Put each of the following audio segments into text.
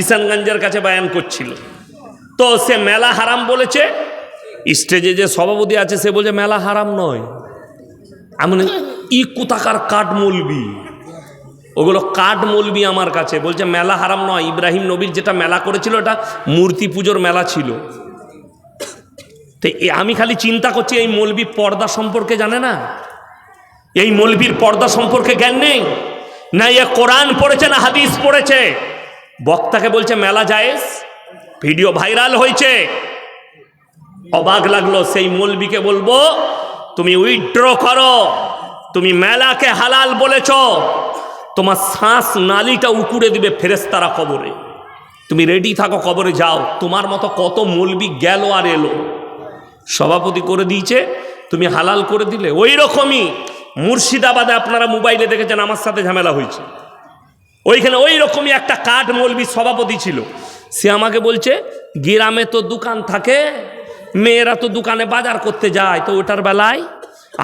কিষানগঞ্জের কাছে বায়ান করছিল। তো সে মেলা হারাম বলেছে, স্টেজে যে সভাপতি আছে সে বলছে মেলা হারাম নয়। আমি ই কোথাকার কাঠ মৌলবি, ওগুলো কাঠ মৌলবি আমার কাছে বলছে মেলা হারাম নয়। ইব্রাহিম নবীর যেটা মেলা করেছিল এটা মূর্তি পুজোর মেলা ছিল। তো আমি খালি চিন্তা করছি এই মৌলবি পর্দা সম্পর্কে জানে না, এই মৌলবির পর্দা সম্পর্কে জ্ঞান নেই, না এ কোরআন পড়েছে না হাদিস পড়েছে। বক্তাকে বলছে মেলা জায়েজ, ভিডিও ভাইরাল হয়েছে। অবাক লাগলো। সেই মৌলবিকে বলবো তুমি উইথড্র করো, তুমি মেলাকে হালাল বলেছ, তোমার শ্বাস নালীটা উকুড়ে দিবে ফেরেশতারা কবরে। তুমি রেডি থাকো, কবরে যাও। তোমার মতো কত মৌলবি গেল আর এলো, সভাপতি করে দিয়েছে, তুমি হালাল করে দিলে। ওই রকমই মুর্শিদাবাদে আপনারা মোবাইলে দেখেছেন আমার সাথে ঝামেলা হয়েছে। ওইখানে ওই রকমই একটা কাঠ মৌলবি সভাপতি ছিল। সে আমাকে বলছে গ্রামে তো দোকান থাকে, মেয়েরা তো দোকানে বাজার করতে যায়, তো ওটার বেলায়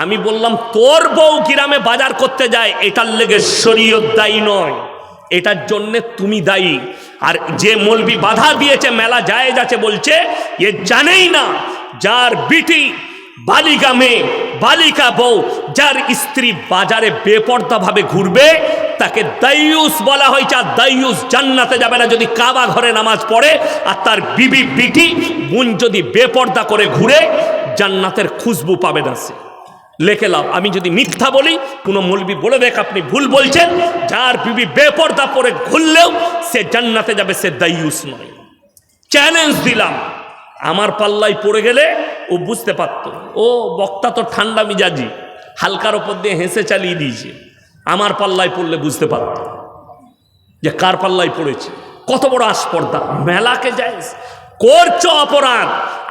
আমি বললাম তোর বউ গ্রামে বাজার করতে যায়, এটার লেগে শরীয়ত দায়ী নয়, এটার জন্যে তুমি দায়ী। আর যে মৌলবি বাধা দিয়েছে মেলা জায়েজ আছে বলছে, এ জানেই না যার বিটি বালিকা মেয়ে, বালিকা বউ, যার স্ত্রী বাজারে বেপর্দা ভাবে ঘুরবে তাকে দাইয়ুস বলা হয়েছে। আর দাইয়ুস জান্নাতে যাবে না যদি কাবা ঘরে নামাজ পড়ে, আর তার বিবি বিটি বোন যদি বেপর্দা করে ঘুরে জান্নাতের খুশবু পাবে না সে। লেখে লাও, আমি যদি মিথ্যা বলি কোনো মৌলবি বলে দেখ আপনি ভুল বলছেন, যার বিবি বেপর্দা পরে ঘুরলেও সে জান্নাতে যাবে, সে দাইয়ুস নয়। চ্যালেঞ্জ দিলাম, আমার পাল্লায় পড়ে গেলে ও বুঝতে পারত। ও বক্তা তো ঠান্ডা মিজাজি, হালকার ওপর দিয়ে হেসে চালিয়ে দিয়েছে। আমার পাল্লায় পড়লে বুঝতে পারত যে কার পাল্লায় পড়েছে। কত বড় আস্পর্ধা, মেলাকে জায়েজ করছো অপরাধ,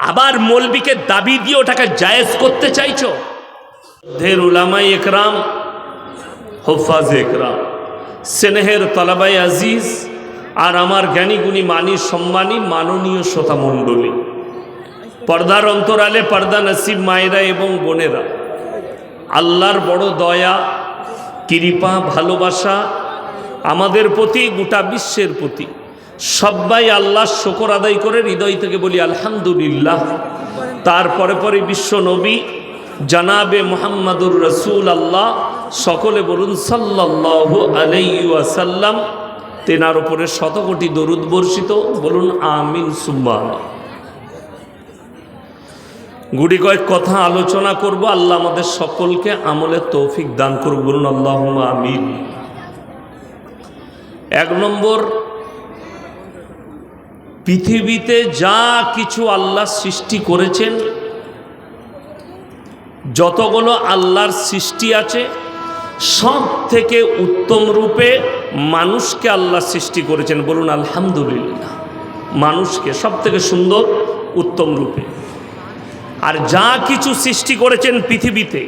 আবার মৌলবিকে দাবি দিয়ে ওটাকে জায়েজ করতে চাইছো। ঢের উলামায়ে একরাম, হুফাজে একরাম, স্নেহের তলাবায়ে আজিজ, আর আমার জ্ঞানী গুণী মানি সম্মানী মাননীয় শ্রোতা মণ্ডলী, পর্দার অন্তরালে পর্দা নসিব মায়েরা এবং বোনেরা, আল্লাহর বড় দয়া, কৃপা, ভালোবাসা আমাদের প্রতি, গোটা বিশ্বের প্রতি। সবাই আল্লাহর শুকর আদায় করে হৃদয় থেকে বলি আলহামদুলিল্লাহ। তারপরে পরে বিশ্ব নবী জানাবে মুহাম্মাদুর রসুল আল্লাহ, সকলে বলুন সাল্লাল্লাহু আলাইহি ওয়াসাল্লাম। তেনার উপরে শতকোটি দরুদ বর্ষিত, বলুন আমিন সুম্মা আমিন। গুটি কয়েক কথা আলোচনা করব, আল্লাহ আমাদের সকলকে আমলের তৌফিক দান করুন, বলুন আল্লাহুম্মা আমিন। এক নম্বর, পৃথিবীতে যা কিছু আল্লাহ সৃষ্টি করেছেন, যতগুলো আল্লাহর সৃষ্টি আছে সব থেকে উত্তম রূপে মানুষকে আল্লাহ সৃষ্টি করেছেন, বলুন আলহামদুলিল্লাহ। মানুষকে সব থেকে সুন্দর উত্তম রূপে। আর যা কিছু সৃষ্টি করেছেন পৃথিবীতে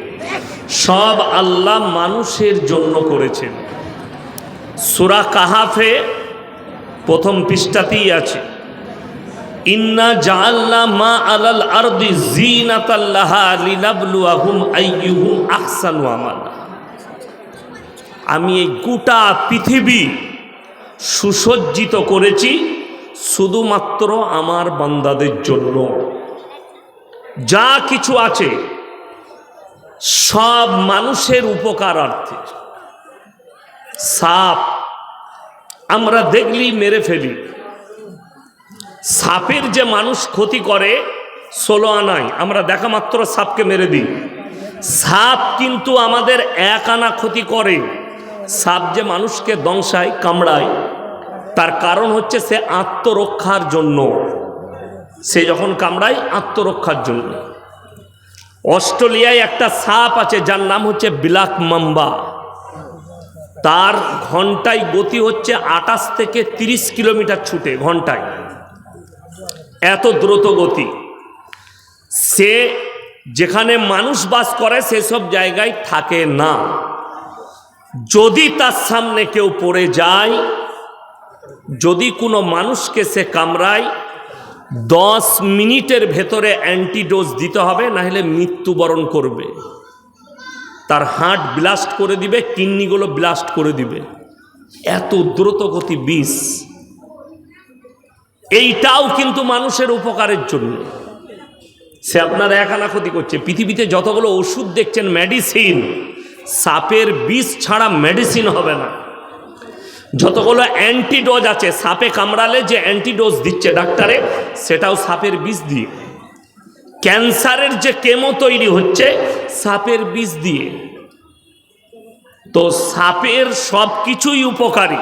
সব আল্লাহ মানুষের জন্য করেছেন। সূরা কাহাফে প্রথম পৃষ্ঠাতেই আছে, ইন্না জাআলনা মা আলাল আরদি যিনাতাল লাহা লিনাবলুয়াহুম আইয়ুহুম আহসানু আমালা। আমি এই গোটা পৃথিবী সুসজ্জিত করেছি শুধুমাত্র আমার বান্দাদের জন্য। যা কিছু আছে সব মানুষের উপকারার্থে। সাপ আমরা দেখলি মেরে ফেলি, সাপের যে মানুষ ক্ষতি করে 16 আনায়, আমরা দেখা মাত্র সাপকে মেরে দিই। সাপ কিন্তু আমাদের 1 আনা ক্ষতি করে। সাপ যে মানুষকে দংশায়, কামড়ায়, তার কারণ হচ্ছে সে আত্মরক্ষার জন্য। সে যখন কামড়ায় আত্মরক্ষার জন্য। অস্ট্রেলিয়ায় একটা সাপ আছে যার নাম হচ্ছে ব্ল্যাক মাম্বা। তার ঘন্টায় গতি হচ্ছে 28 থেকে 30 কিলোমিটার ছুটে ঘন্টায়, এত দ্রুত গতি। সে যেখানে মানুষ বাস করে সেসব জায়গায় থাকে না। যদি তার সামনে কেউ পড়ে যায়, যদি কোনো মানুষকে সে কামড়ায়, 10 মিনিটের ভেতরে অ্যান্টিডোজ দিতে হবে, না হলে মৃত্যুবরণ করবে। তার হার্ট ব্লাস্ট করে দিবে, কিডনিগুলো ব্লাস্ট করে দিবে, এত দ্রুত গতি বিষ। এইটাও কিন্তু মানুষের উপকারের জন্য। সে আপনার এক আনা ক্ষতি করছে। পৃথিবীতে যতগুলো ওষুধ দেখছেন মেডিসিন, সাপের বিষ ছাড়া মেডিসিন হবে না। যতগুলো অ্যান্টিডোজ আছে, সাপে কামড়ালে যে অ্যান্টিডোজ দিচ্ছে ডাক্তারে, সেটাও সাপের বিষ দিয়ে। ক্যান্সারের যে কেমো তৈরি হচ্ছে সাপের বিষ দিয়ে। তো সাপের সব কিছুই উপকারী।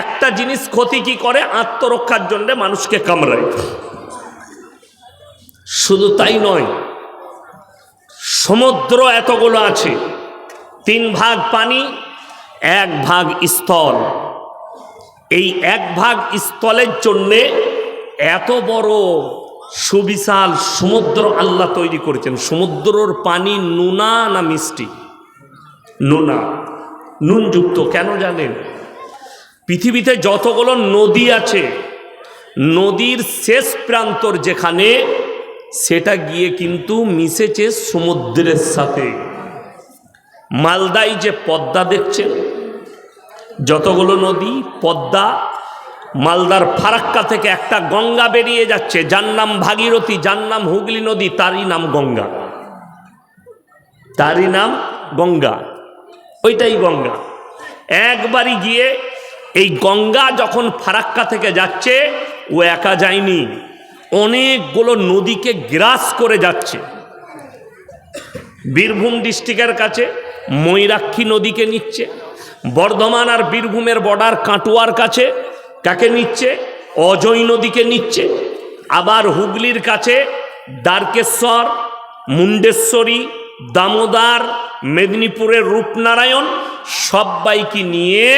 একটা জিনিস ক্ষতি কি করে? আত্মরক্ষার জন্য মানুষকে কামড়ায়। শুধু তাই নয়, সমুদ্র এতগুলো আছে, 3 ভাগ পানি, 1 ভাগ স্থল। এই 1 ভাগ স্থলের জন্যে এত বড় সুবিশাল সমুদ্র আল্লাহ তৈরি করেছেন। সমুদ্রর পানি নুনা না মিষ্টি? নুনা, নুনযুক্ত। কেন জানেন? পৃথিবীতে যতগুলো নদী আছে, নদীর শেষ প্রান্তর যেখানে, সেটা গিয়ে কিন্তু মিশেছে সমুদ্রের সাথে। মালদায় যে পদ্মা দেখছেন, যতগুলো নদী, পদ্মা, মালদার ফারাক্কা থেকে একটা গঙ্গা বেরিয়ে যাচ্ছে, যার নাম ভাগীরথী, যার নাম হুগলি নদী, তারই নাম গঙ্গা, তারই নাম গঙ্গা, ওইটাই গঙ্গা। একবারই গিয়ে এই গঙ্গা যখন ফারাক্কা থেকে যাচ্ছে, ও একা যায়নি, অনেকগুলো নদীকে গ্রাস করে যাচ্ছে। বীরভূম ডিস্ট্রিক্টের কাছে ময়ূরাক্ষী নদীকে নিচ্ছে, বর্ধমান আর বীরভূমের বর্ডার কাটুয়ার কাছে কাকে নিচ্ছে? অজয় নদীকে নিচ্ছে। আবার হুগলির কাছে দ্বারকেশ্বর, মুন্ডেশ্বরী, দামোদর, মেদিনীপুরের রূপনারায়ণ সবাইকে নিয়ে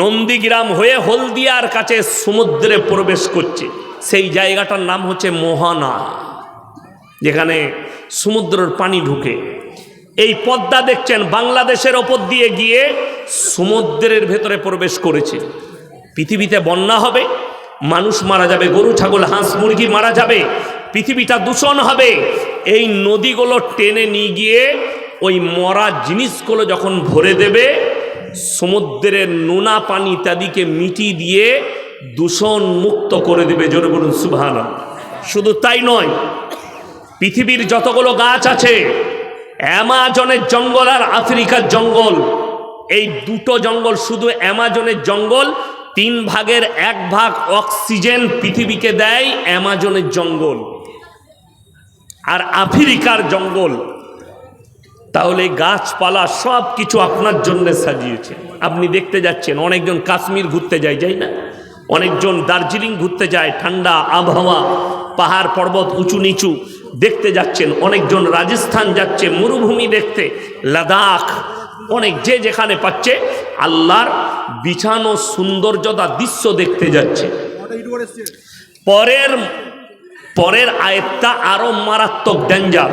নন্দীগ্রাম হয়ে হলদিয়ার কাছে সমুদ্রে প্রবেশ করছে। সেই জায়গাটার নাম হচ্ছে মোহনা, যেখানে সমুদ্রের পানি ঢুকে। এই পদ্মা দেখছেন বাংলাদেশের ওপর দিয়ে গিয়ে সমুদ্রের ভেতরে প্রবেশ করেছে। পৃথিবীতে বন্যা হবে, মানুষ মারা যাবে, গরু ছাগল হাঁস মুরগি মারা যাবে, পৃথিবীটা দূষণ হবে। এই নদীগুলো টেনে নিয়ে গিয়ে ওই মরা জিনিসগুলো যখন ভরে দেবে, সমুদ্রের নোনা পানি ইত্যাদিকে মিটিয়ে দিয়ে দূষণ মুক্ত করে দেবে। জোরে বলুন সুবহানাল্লাহ। শুধু তাই নয়, পৃথিবীর যতগুলো গাছ আছে, অ্যামাজনের জঙ্গল আর আফ্রিকার জঙ্গল, এই দুটো জঙ্গল, শুধু অ্যামাজনের জঙ্গল 3 ভাগের 1 ভাগ অক্সিজেন পৃথিবীকে দেয় অ্যামাজনের জঙ্গল আর আফ্রিকার জঙ্গল। তাহলে গাছপালা সব কিছু আপনার জন্য সাজিয়েছে। আপনি দেখতে যাচ্ছেন, অনেকজন কাশ্মীর ঘুরতে যায়, যাই না? অনেকজন দার্জিলিং ঘুরতে যায়, ঠান্ডা আবহাওয়া, পাহাড় পর্বত উঁচু নিচু দেখতে যাচ্ছেন। অনেকজন রাজস্থান যাচ্ছে মরুভূমি দেখতে, লাদাখ, অনেক যে যেখানে পাচ্ছে আল্লাহর বিছানো সৌন্দর্যতা দৃশ্য দেখতে যাচ্ছে। পরের আয়াতটা আরো মারাত্মক ডেঞ্জার।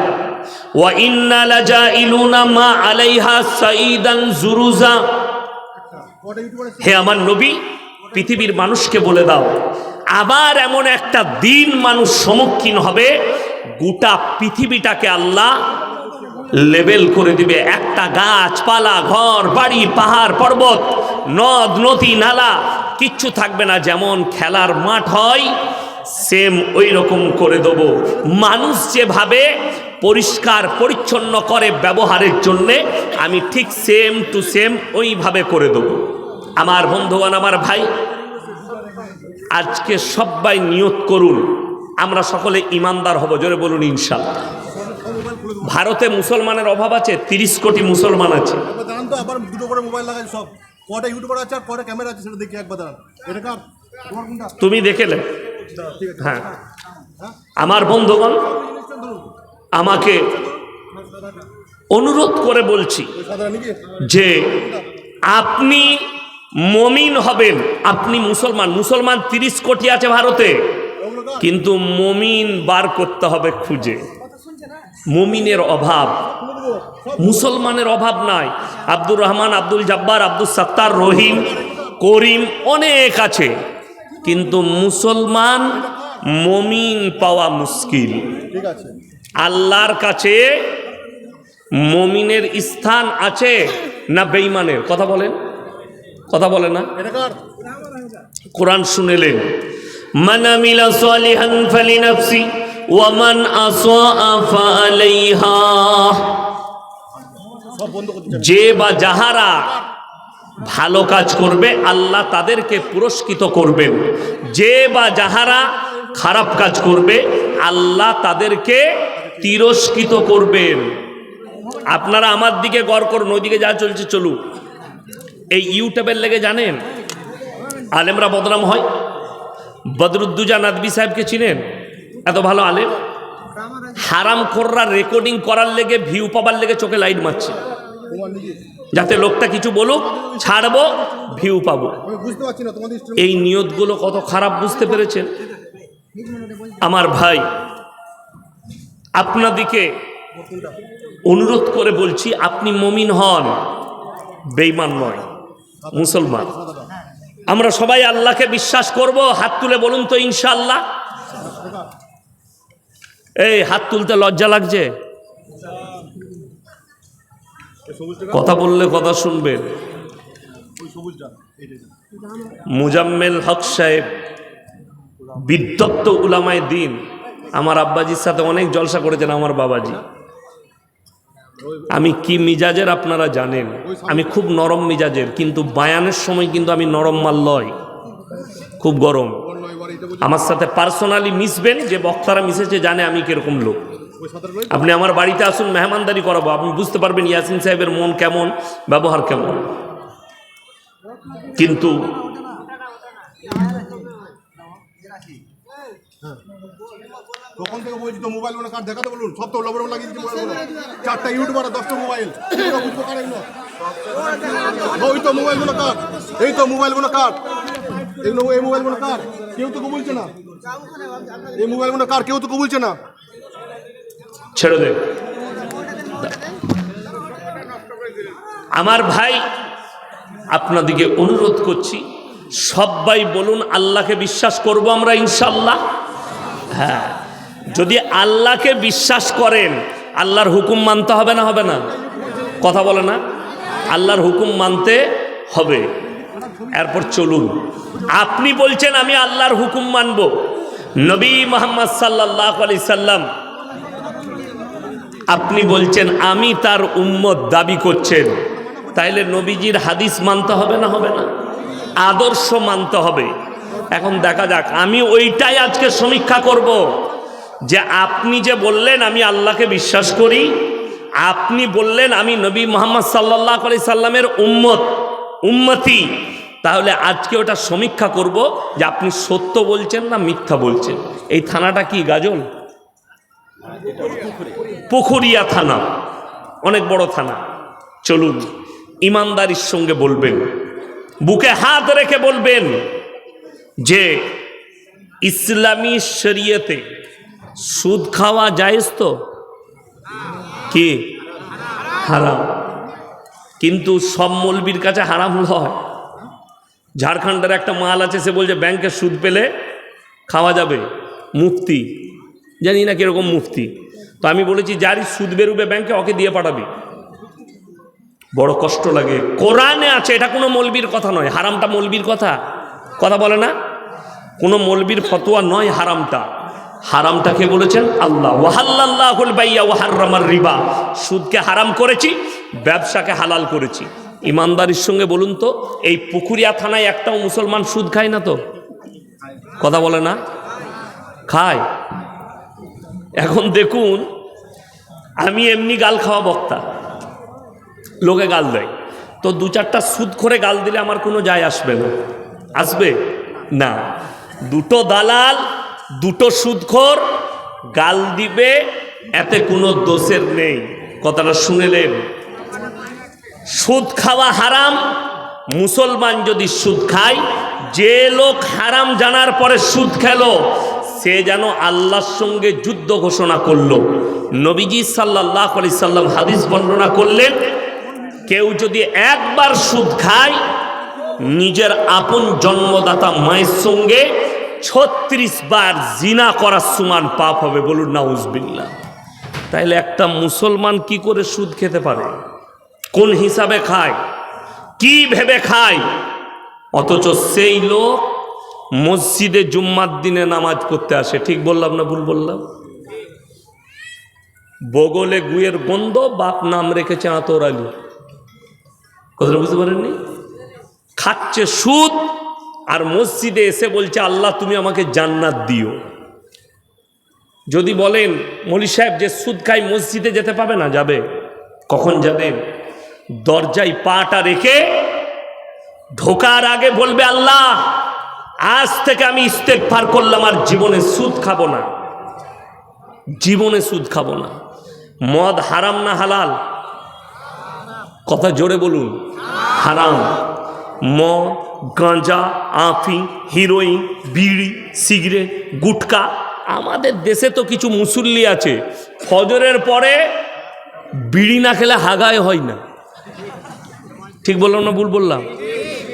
ওয়া ইন্না লাজাইলুনা মা আলাইহা সাইদান জুরুজা। হে আমার নবী, পৃথিবীর মানুষকে বলে দাও, আবার এমন একটা দিন মানুষ সম্মুখীন হবে, গোটা পৃথিবীটাকে আল্লাহ লেবেল করে দিবে। একটা গাছপালা, ঘর বাড়ি, পাহাড় পর্বত, নদ নদী নালা কিচ্ছু থাকবে না। যেমন খেলার মাঠ হয়, সেম ওই রকম করে দেব। মানুষ যেভাবে পরিষ্কার পরিচ্ছন্ন করে ব্যবহারের জন্যে, আমি ঠিক সেম টু সেম ওইভাবে করে দেব। আমার বন্ধুগণ, আমার ভাই, আজকে সবাই নিয়ত করুন আমরা সকলে ইমানদার হব। জোরে বলুন ইনশাআল্লাহ। ভারতে মুসলমানের অভাব আছে, 30 কোটি মুসলমান আছে। তুমি দেখে নে। হ্যাঁ, আমার বন্ধুগণ, আমাকে অনুরোধ করে বলছি যে আপনি মমিন হবেন। আপনি মুসলমান 30 কোটি আছে ভারতে, কিন্তু মমিন বার করতে হবে খুঁজে। মমিনের অভাব, মুসলমানের অভাব নাই। আব্দুর রহমান, আব্দুল জব্বার, আব্দুল সত্তার, রহিম, করিম অনেক আছে, কিন্তু মুসলমান মমিন পাওয়া মুশকিল। আল্লাহর কাছে মমিনের স্থান আছে না বেঈমানের? কথা বলেন, কথা বলে না? কোরআন শুনেলেন, মান আমিলা সালিহান ফালিনাফসি ওয়া মান আসাআ ফাআলাইহা। যে বা যাহারা ভালো কাজ করবে আল্লাহ তাদেরকে পুরস্কৃত করবেন, যে বা যাহারা খারাপ কাজ করবে আল্লাহ তাদেরকে তিরস্কৃত করবেন। আপনারা আমার দিকে গড় করুন, ওইদিকে যা চলছে চলুক। এই ইউটিউবের লেগে জানেন আলেমরা বদনাম হয়। বদরুদ্দুজা নাদবি সাহেবকে চিনেন? এত ভালো আলেম। হারামখোররা রেকর্ডিং করার লেগে, ভিউ পাবার লেগে চোখে লাইট মারছে, যাতে লোকটা কিছু বলুক, ছাড়বো, ভিউ পাবো। এই নিয়তগুলো কত খারাপ বুঝতে পেরেছেন? আমার ভাই, আপনাদিকে অনুরোধ করে বলছি, আপনি মুমিন হন, বেঈমান নয়, মুসলমান। আমরা সবাই আল্লাহকে বিশ্বাস করব। হাত তুলে বলুন তো ইনশাআল্লাহ। এই হাত তুলতে লজ্জা লাগছে? কথা বললে কথা শুনবেন। মুজাম্মেল হক সাহেব, বিদ্যত্ত উলামায়ে দ্বীন, আমার আব্বাজির সাথে অনেক জলসা করেছেন আমার বাবাজি। আমি কি মিজাজের আপনারা জানেন। আমি খুব নরম মিজাজের, কিন্তু বায়ানের সময় কিন্তু আমি নরম মাল লয়, খুব গরম। আমার সাথে পার্সোনালি মিশবেন, যে বক্তারা মিশেছে জানে আমি কিরকম লোক। আপনি আমার বাড়িতে আসুন, মেহমানদারি করাবো, আপনি বুঝতে পারবেন ইয়াসিন সাহেবের মন কেমন, ব্যবহার কেমন। কিন্তু তখন থেকে বলছি তো মোবাইল কার্ড দেখাতে বলুন, সব তো লবণ লাগিয়ে দিচ্ছি মোবাইল, 4টা ইউটিউবার, 10টা মোবাইল, ওই তো মোবাইলগুলো কার্ড, এই তো মোবাইলগুলো কার্ড, এগুলো এই মোবাইলগুলো কার্ড, কেউ তো বলছে না, এই মোবাইলগুলো কার্ড কেউ তো বলছে না। ছেড়ে দে। আমার ভাই, আপনাদিকে অনুরোধ করছি, সবাই বলুন আল্লাহকে বিশ্বাস করব আমরা ইনশাআল্লাহ। হ্যাঁ, যদি আল্লাহকে বিশ্বাস করেন, আল্লাহর হুকুম মানতে হবে না? হবে না? কথা বলে না? আল্লাহর হুকুম মানতে হবে। এরপর চলুন। আপনি বলছেন আমি আল্লাহর হুকুম মানব, নবী মুহাম্মদ সাল্লাল্লাহু আলাইহি সাল্লাম, আপনি বলছেন আমি তার উম্মত দাবি করছেন, তাইলে নবীজির হাদিস মানতে হবে না? হবে না? আদর্শ মানতে হবে। এখন দেখা যাক, আমি ওইটাই আজকে সমীক্ষা করব, যে আপনি যে বললেন আমি আল্লাহকে বিশ্বাস করি, আপনি বললেন আমি নবী মুহাম্মদ সাল্লাল্লাহু আলাইহি সাল্লামের উম্মতি, তাহলে আজকে ওটা সমীক্ষা করব যে আপনি সত্য বলছেন না মিথ্যা বলছেন। এই থানাটা কি গাজল? পুখুরিয়া থানা, অনেক বড় থানা। চলুন, ইমানদারির সঙ্গে বলবেন, বুকে হাত রেখে বলবেন যে ইসলামী শরীয়তে সুদ খাওয়া জায়েজ তো? কি হারাম? কিন্তু সব মৌলবীর কাছে হারাম নয়। ঝাড়খণ্ডের একটা মাল আছে, সে বলছে ব্যাংকে সুদ পেলে খাওয়া যাবে। মুফতি, জানি না কিরকম মুফতি। তো আমি বলেছি যারই সুদ বেরোবে ব্যাংকে, ওকে দিয়ে পাঠাবি। বড় কষ্ট লাগে। কোরআনে আছে, এটা কোনো মৌলবীর কথা নয়। হারামটা মৌলবীর কথা বলে না, কোনো মৌলবীর ফতোয়া নয় হারামটা। হারামটা কে বলেছেন? আল্লাহ। ওয়াহাল্লাল্লাহুল বাইয়া ওয়া হাররামার রিবা, সুদকে হারাম করেছি, ব্যবসাকে হালাল করেছি। ইমানদারির সঙ্গে বলুন তো, এই পুকুরিয়া থানায় একটাও মুসলমান সুদ খায় না তো? কথা বলে না? খায়। এখন দেখুন, আমি এমনি গাল খাওয়া বক্তা, লোকে গাল দেয়, তো 2-4টা সুদ করে গাল দিলে আমার কোনো যায় আসবে না? আসবে না। দুটো দালাল, দুটো সুদখোর গাল দিবে, এতে কোনো দোষের নেই। কথাটা শুনেলেন? সুদ খাওয়া হারাম। মুসলমান যদি সুদ খায়, যে লোক হারাম জানার পরে সুদ খেলো, সে যেন আল্লাহর সঙ্গে যুদ্ধ ঘোষণা করলো। নবীজি সাল্লাল্লাহু আলাইহি সাল্লাম হাদিস বর্ণনা করলেন, কেউ যদি একবার সুদ খায়, নিজের আপন জন্মদাতা মায়ের সঙ্গে 36 বার জিনা করার সমান পাপ হবে। বলুন নাউজুবিল্লাহ। তাইলে একটা মুসলমান কি করে সুদ খেতে পারে? কোন হিসাবে খায়? কি ভেবে খায়? অথচ সেই লোক মসজিদে জুম্মার দিনে নামাজ পড়তে আসে, ঠিক বললাম না ভুল বললাম? বগলে গুয়ের গন্ধ, বাপ নাম রেখেছে আতর আলী। কথাটা বুঝতে পারেননি? খাচ্ছে সুদ আর মসজিদে এসে বলছে আল্লাহ তুমি আমাকে জান্নাত দিও। যদি বলেন মৌলী সাহেব যে সুদ খাই মসজিদে যেতে পাবে না, যাবে। কখন যাবেন? দরজায় পাটা রেখে ঢোকার আগে বলবে আল্লাহ আজ থেকে আমি ইস্তেগফার করলাম, আর জীবনে সুদ খাবো না, জীবনে সুদ খাবো না। মদ হারাম না হালাল? কথা জোরে বলুন। হারাম। মদ, গাঁজা, আফিং, হিরোইন, বিড়ি, সিগারেট, গুটকা। আমাদের দেশে তো কিছু মুসল্লি আছে ফজরের পরে বিড়ি না খেলে হাগায় হয় না। ঠিক বললাম না ভুল বললাম?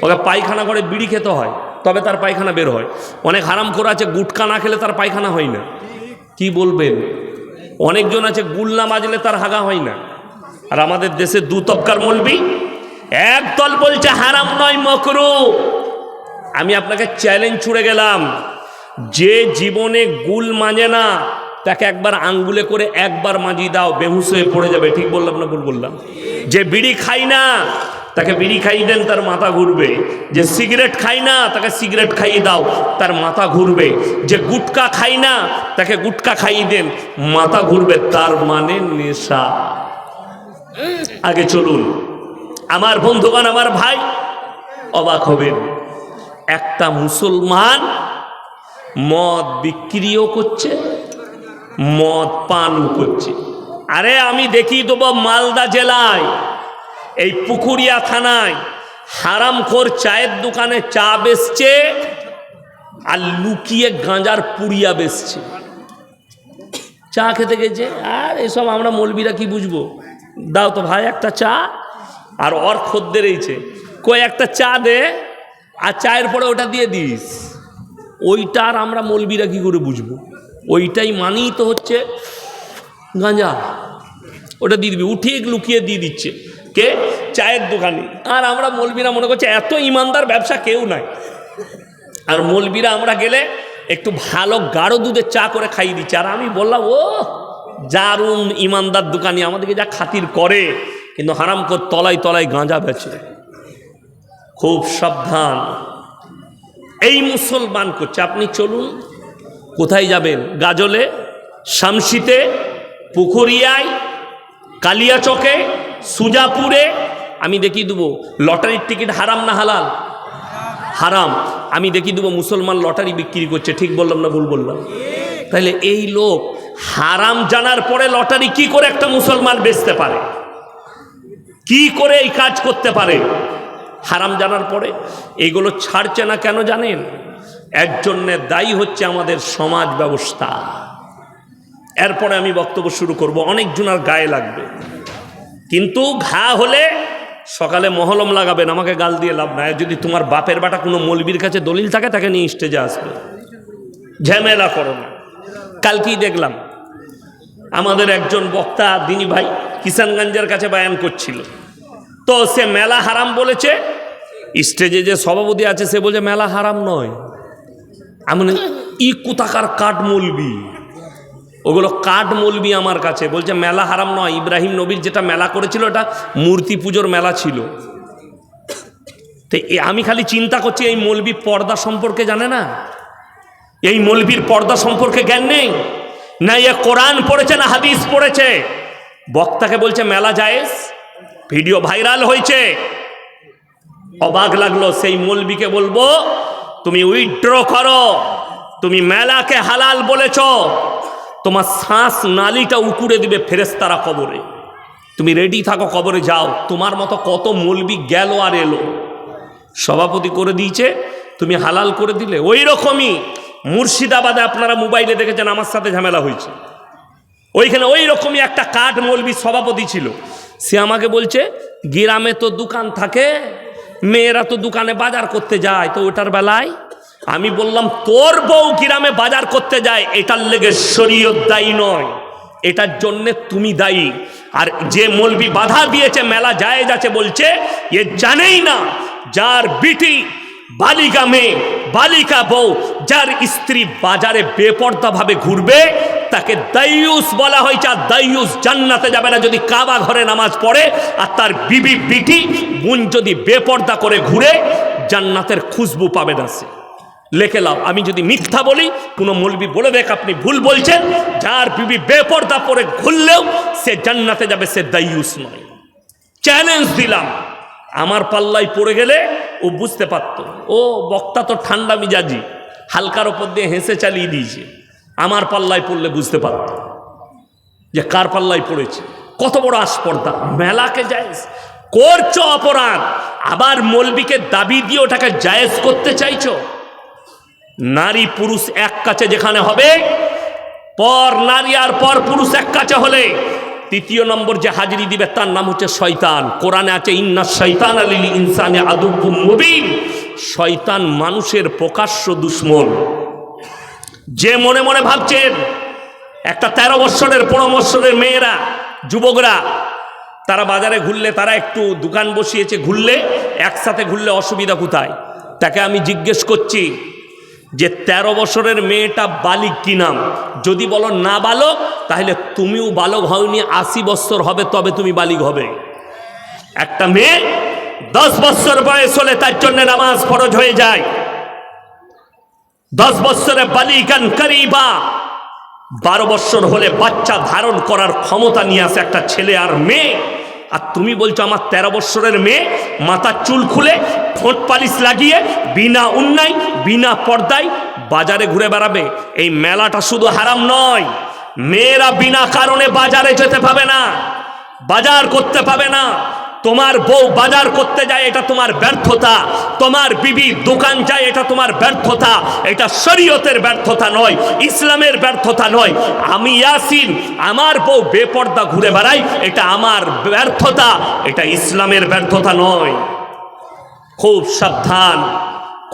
ওকে পায়খানা করে বিড়ি খেতে হয়, তবে তার পায়খানা বের হয়। অনেক হারাম করে আছে গুটকা না খেলে তার পায়খানা হয় না। কি বলবেন? অনেকজন আছে গুল না মাজলে তার হাগা হয় না। আর আমাদের দেশে দু তবকার মৌলবি, একদল বলছে হারাম নয় মাকরুহ। আমি আপনাকে চ্যালেঞ্জ ছুড়ে গেলাম, যে জীবনে গুল মাজে না তাকে একবার আঙ্গুলে করে একবার মাজিয়ে দাও, বেহুশ হয়ে পড়ে যাবে। ঠিক বললাম না ভুল বললাম? যে বিড়ি খাই না তাকে বিড়ি খাইয়ে দেন, তার মাথা ঘুরবে। যে সিগারেট খাই না তাকে সিগারেট খাইয়ে দাও, তার মাথা ঘুরবে। যে গুটকা খাই না তাকে গুটকা খাইয়ে দেন, মাথা ঘুরবে। তার মানে নেশা। আগে চলুন আমার বন্ধুগণ, আমার ভাই, অবাক হবেন, একটা মুসলমান মদ বিক্রিও করছে, মদ পানও করছে। আরে আমি দেখিয়ে দেবো মালদা জেলায় এই পুকুরিয়া থানায় হারামখোর চায়ের দোকানে চা বেচছে আর লুকিয়ে গাঁজার পুড়িয়া বেচছে। চা খেতে গেছে, আর এসব আমরা মৌলবীরা কি বুঝবো? দাও তো ভাই একটা চা। আর ওর খদ্দের এইছে, কই একটা চা দে, আর চায়ের পরে ওটা দিয়ে দিস। ওইটা আর আমরা মৌলবীরা কি করে বুঝবো? ওইটাই মানেই তো হচ্ছে গাঁজা। ওটা দিয়ে দিবি, উঠিয়ে লুকিয়ে দিয়ে দিচ্ছে কে? চায়ের দোকানে। আর আমরা মৌলবীরা মনে করছে এত ইমানদার ব্যবসা কেউ নাই। আর মৌলবীরা আমরা গেলে একটু ভালো গাঢ় দুধের চা করে খাইয়ে দিচ্ছে। আর আমি বললাম ও দারুণ ইমানদার দোকানি, আমাদেরকে যা খাতির করে, কিন্তু হারামখোর তলায় তলায় গাঁজা বেচে। খুব সাবধান। এই মুসলমান করছে। আপনি চলুন, কোথায় যাবেন? গাজলে, শামসিতে, পুকুরিয়ায়, কালিয়াচকে, সুজাপুরে। আমি দেখিয়ে দেবো লটারির টিকিট হারাম না হালাল? হারাম। আমি দেখিয়ে দেবো মুসলমান লটারি বিক্রি করছে। ঠিক বললাম না ভুল বললাম? তাহলে এই লোক হারাম জানার পরে লটারি কি করে একটা মুসলমান বেচতে পারে? কি করে এই কাজ করতে পারে হারাম জানার পরে? এইগুলো ছাড়ছে না কেন জানেন? এর জন্যে দায়ী হচ্ছে আমাদের সমাজ ব্যবস্থা। এরপরে আমি বক্তব্য শুরু করব, অনেকজনের গায়ে লাগবে, কিন্তু ঘা হলে সকালে মহলম লাগাবেন, আমাকে গাল দিয়ে লাভ নাই। যদি তোমার বাপের বাটা কোনো মৌলবীর কাছে দলিল থাকে তাকে নিয়ে স্টেজে আসবে, ঝামেলা করো না। কালকেই দেখলাম আমাদের একজন বক্তা দিনী ভাই কিষানগঞ্জের কাছে বয়ান করছিল, তো সে মেলা হারাম বলেছে। স্টেজে যে সভাপতি আছে সে বলছে মেলা হারাম নয়। আমি ই কোথাকার কাঠ মৌলবি, ওগুলো কাঠ মৌলবি আমার কাছে বলছে মেলা হারাম নয়। ইব্রাহিম নবীর যেটা মেলা করেছিল এটা মূর্তি পুজোর মেলা ছিল। তো আমি খালি চিন্তা করছি এই মৌলবি পর্দা সম্পর্কে জানে না? এই মৌলবীর পর্দা সম্পর্কে জ্ঞান নেই না? এ কোরআন পড়েছে না হাদিস পড়েছে? বক্তাকে বলছে মেলা জায়েজ, ভিডিও ভাইরাল হয়েছে। অবাক লাগলো। সেই মৌলবীকে বলবো তুমি উইথড্র করো, তুমি মেলাকে হালাল বলেছ, তোমার শ্বাস নালীটা উকুড়ে দিবে ফেরেশতারা কবরে। তুমি রেডি থাকো, কবরে যাও। তোমার মতো কত মৌলবি গেল আর এলো, সভাপতি করে দিয়েছে, তুমি হালাল করে দিলে। ওই রকমই মুর্শিদাবাদে আপনারা মোবাইলে দেখেছেন আমার সাথে ঝামেলা হয়েছে। ওইখানে ওই রকমই একটা কাঠ মৌলবি সভাপতি ছিল। সে আমাকে বলছে গ্রামে তো দোকান থাকে, মেয়েরা তো দোকানে বাজার করতে যায়, তো ওটার বেলায় আমি বললাম তোর বউ গ্রামে বাজার করতে যায়, এটার লেগে শরীয়ত দায়ী নয়, এটার জন্যে তুমি দায়ী। আর যে মৌলবি বাধা দিয়েছে মেলা জায়েজ আছে বলছে, এ জানেই না যার বিটি বালিকা মেয়ে, বালিকা বউ যার স্ত্রী বাজারে বেপর্দা ভাবে ঘুরবে তাকে দাইয়ুস বলা হয়েছে। আর দাইয়ুস জান্নাতে যাবে না যদি কাবা ঘরে নামাজ পড়ে, আর তার বিবি বিটি বোন যদি বেপর্দা করে ঘুরে জান্নাতের খুশবু পাবে না সে। লেখে লাও, আমি যদি মিথ্যা বলি কোনো মৌলবি বলে দেখ আপনি ভুল বলছেন। যার বিবি বেপর্দা পরে ঘুরলেও সে জান্নাতে যাবে, সে দাইয়ুস নয়। চ্যালেঞ্জ দিলাম, আমার পাল্লায় পড়ে গেলে ও বুঝতে পারত। ও বক্তা তো ঠান্ডা মিজাজি, হালকার ওপর দিয়ে হেসে চালিয়ে দিয়েছে। আমার পাল্লায় পড়লে বুঝতে পারত যে কার পাল্লায় পড়েছে। কত বড় আস্পর্ধা! মেলাকে জায়েজ করছো অপরাধ, আবার মৌলবিকে দাবি দিয়ে ওটাকে জায়েজ করতে চাইছো। নারী পুরুষ এক কাছে যেখানে হবে, পর নারী আর পর পুরুষ এক কাছে হলে তৃতীয় নম্বর যে হাজিরি দিবে তার নাম হচ্ছে শয়তান। কোরআনে আছে ইন্নাশ শাইতানা লিল ইনসানি আদুউম মুবিন। শয়তান মানুষের প্রকাশ্য দুশমন। যে মনে মনে ভাবছেন একটা 13 বৎসরের 15 বৎসরের মেয়েরা, যুবকরা, তারা বাজারে ঘুরলে, তারা একটু দোকান বসিয়েছে ঘুরলে, একসাথে ঘুরলে অসুবিধা কোথায়? তাকে আমি জিজ্ঞেস করছি যে 13 বছরের মেয়েটা বালিক কি নাম? যদি বলো না বালক, তাহলে তুমিও বালক হওনি, 80 বছর হবে তবে তুমি বালিক হবে। একটা মেয়ে 10 বছর বয়স হলে তার জন্য নামাজ ফরজ হয়ে যায়। 10 বছরে বালিকান করিবা, 12 বছর হলে বাচ্চা ধারণ করার ক্ষমতা নিয়ে আসে একটা ছেলে আর মেয়ে। আর তুমি বলছো আমার 13 বছরের মেয়ে মাথার চুল খুলে ঠোঁট পালিশ লাগিয়ে বিনা উন্নায় বিনা পর্দায় বাজারে ঘুরে বেড়াবে। এই মেলাটা শুধু হারাম নয়, মেয়েরা বিনা কারণে বাজারে যেতে পাবে না, বাজার করতে পাবে না। তোমার বউ বাজার করতে যায়, এটা তোমার ব্যর্থতা। তোমার বিবি দোকান যায়, এটা তোমার ব্যর্থতা। এটা শরীয়তের ব্যর্থতা নয়, ইসলামের ব্যর্থতা নয়। আমি ইয়াসিন, আমার বউ বেপর্দা ঘুরে বেড়াই, এটা আমার ব্যর্থতা, এটা ইসলামের ব্যর্থতা নয়। খুব সাবধান,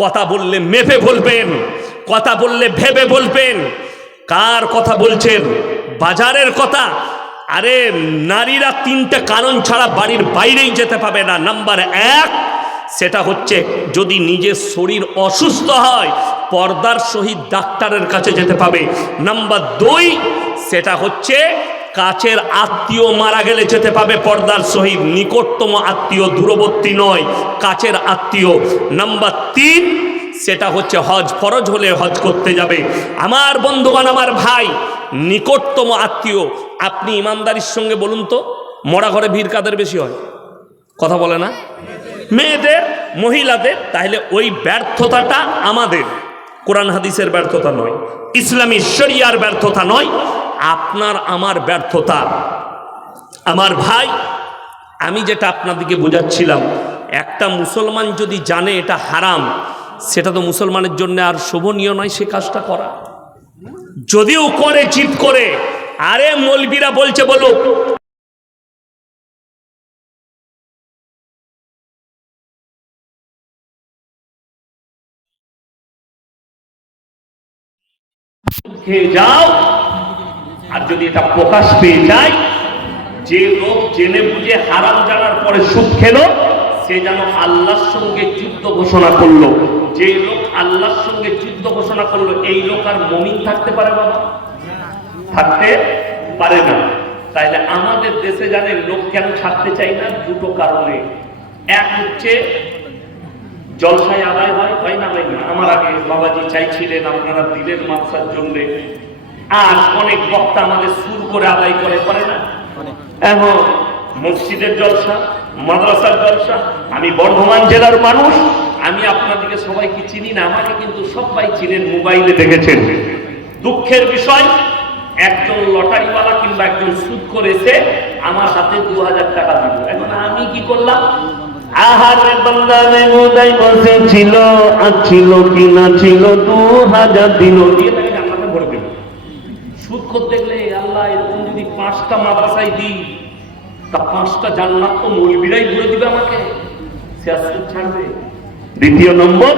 কথা বললে মেপে বলবেন, কথা বললে ভেবে বলবেন। কার কথা বলছেন? বাজারের কথা। আরে নারীরা 3টে কারণ ছাড়া বাড়ির বাইরেই যেতে পাবে না। নাম্বার 1, সেটা হচ্ছে যদি নিজের শরীর অসুস্থ হয় পর্দার সহিত ডাক্তারের কাছে যেতে পাবে। নাম্বার 2, সেটা হচ্ছে কাছের আত্মীয় মারা গেলে যেতে পাবে পর্দার সহিত, নিকটতম আত্মীয়, দূরবর্তী নয়, কাছের আত্মীয়। নাম্বার 3, সেটা হচ্ছে হজ ফরজ হলে হজ করতে যাবে। আমার বন্ধুগণ, আমার ভাই, নিকটতম আত্মীয়। আপনি ইমানদারির সঙ্গে বলুন তো, মরা ঘরে ভিড় কাদের বেশি হয়? কথা বলে না? মেয়েদের, মহিলাদের। তাহলে ওই ব্যর্থতাটা আমাদের, কোরআন হাদিসের ব্যর্থতা নয়, ইসলামী শরিয়ার ব্যর্থতা নয়, আপনার আমার ব্যর্থতা। আমার ভাই, আমি যেটা আপনাদেরকে বোঝাচ্ছিলাম, একটা মুসলমান যদি জানে এটা হারাম, সেটা তো মুসলমানের জন্য আর শোভনীয় নয় সে কাজটা করা। যদিও করে জিদ করে, আরে মৌলবীরা বলছে বলুক, খেয়ে যাও। আর যদি এটা প্রকাশ পেয়ে যায়, যে লোক জেনে বুঝে হারাম জানার পরে সুদ খেলো, সে যেন আল্লাহর সঙ্গে যুদ্ধ ঘোষণা করলো। যে লোক আল্লাহর সঙ্গে যুদ্ধ ঘোষণা করলো, এই লোক আর মুমিন থাকতে পারে? বাবা, থাকতে পারে না। তাইলে আমাদের দেশে জানেন লোক কেন ছাড়তে চাই না? 2টো কারণে। এক হচ্ছে জলসায় আদায় হয় না ভাই? আমার আগে বাবাজি চাইছিলেন আপনারা দিলের মাদ্রাসার জন্য, আর অনেক বক্তা আমাদের সুর করে আদায় করে না? এখন মসজিদের জলসা, মাদ্রাসার জলসা। আমি বর্ধমান জেলার মানুষ, আমি আপনাদেরকে সবাইকে চিনি না, আমাকে কিন্তু সবাই চিনেন, মোবাইলে দেখেছেন। দুঃখের বিষয়, একজন লটারিওয়ালা কিংবা একজন সুদ করেছে আমার হাতে 2000 টাকা দিল। এখন আমি কি করলাম? আহারে বান্দারে মোদাই বসেছিল, ছিল কি না ছিল, 2000 দিল, দিয়ে তাকে জান্নাতে ভরে দেব। সুদ করতে গেলে আল্লাহ এরকম যদি 5টা মাদ্রাসায় দিই, তা 5টা জান্নাত তো মৌলবীরাই ভরে দিবে আমাকে, সে আর সুদ ছাড়বে? দ্বিতীয় নম্বর,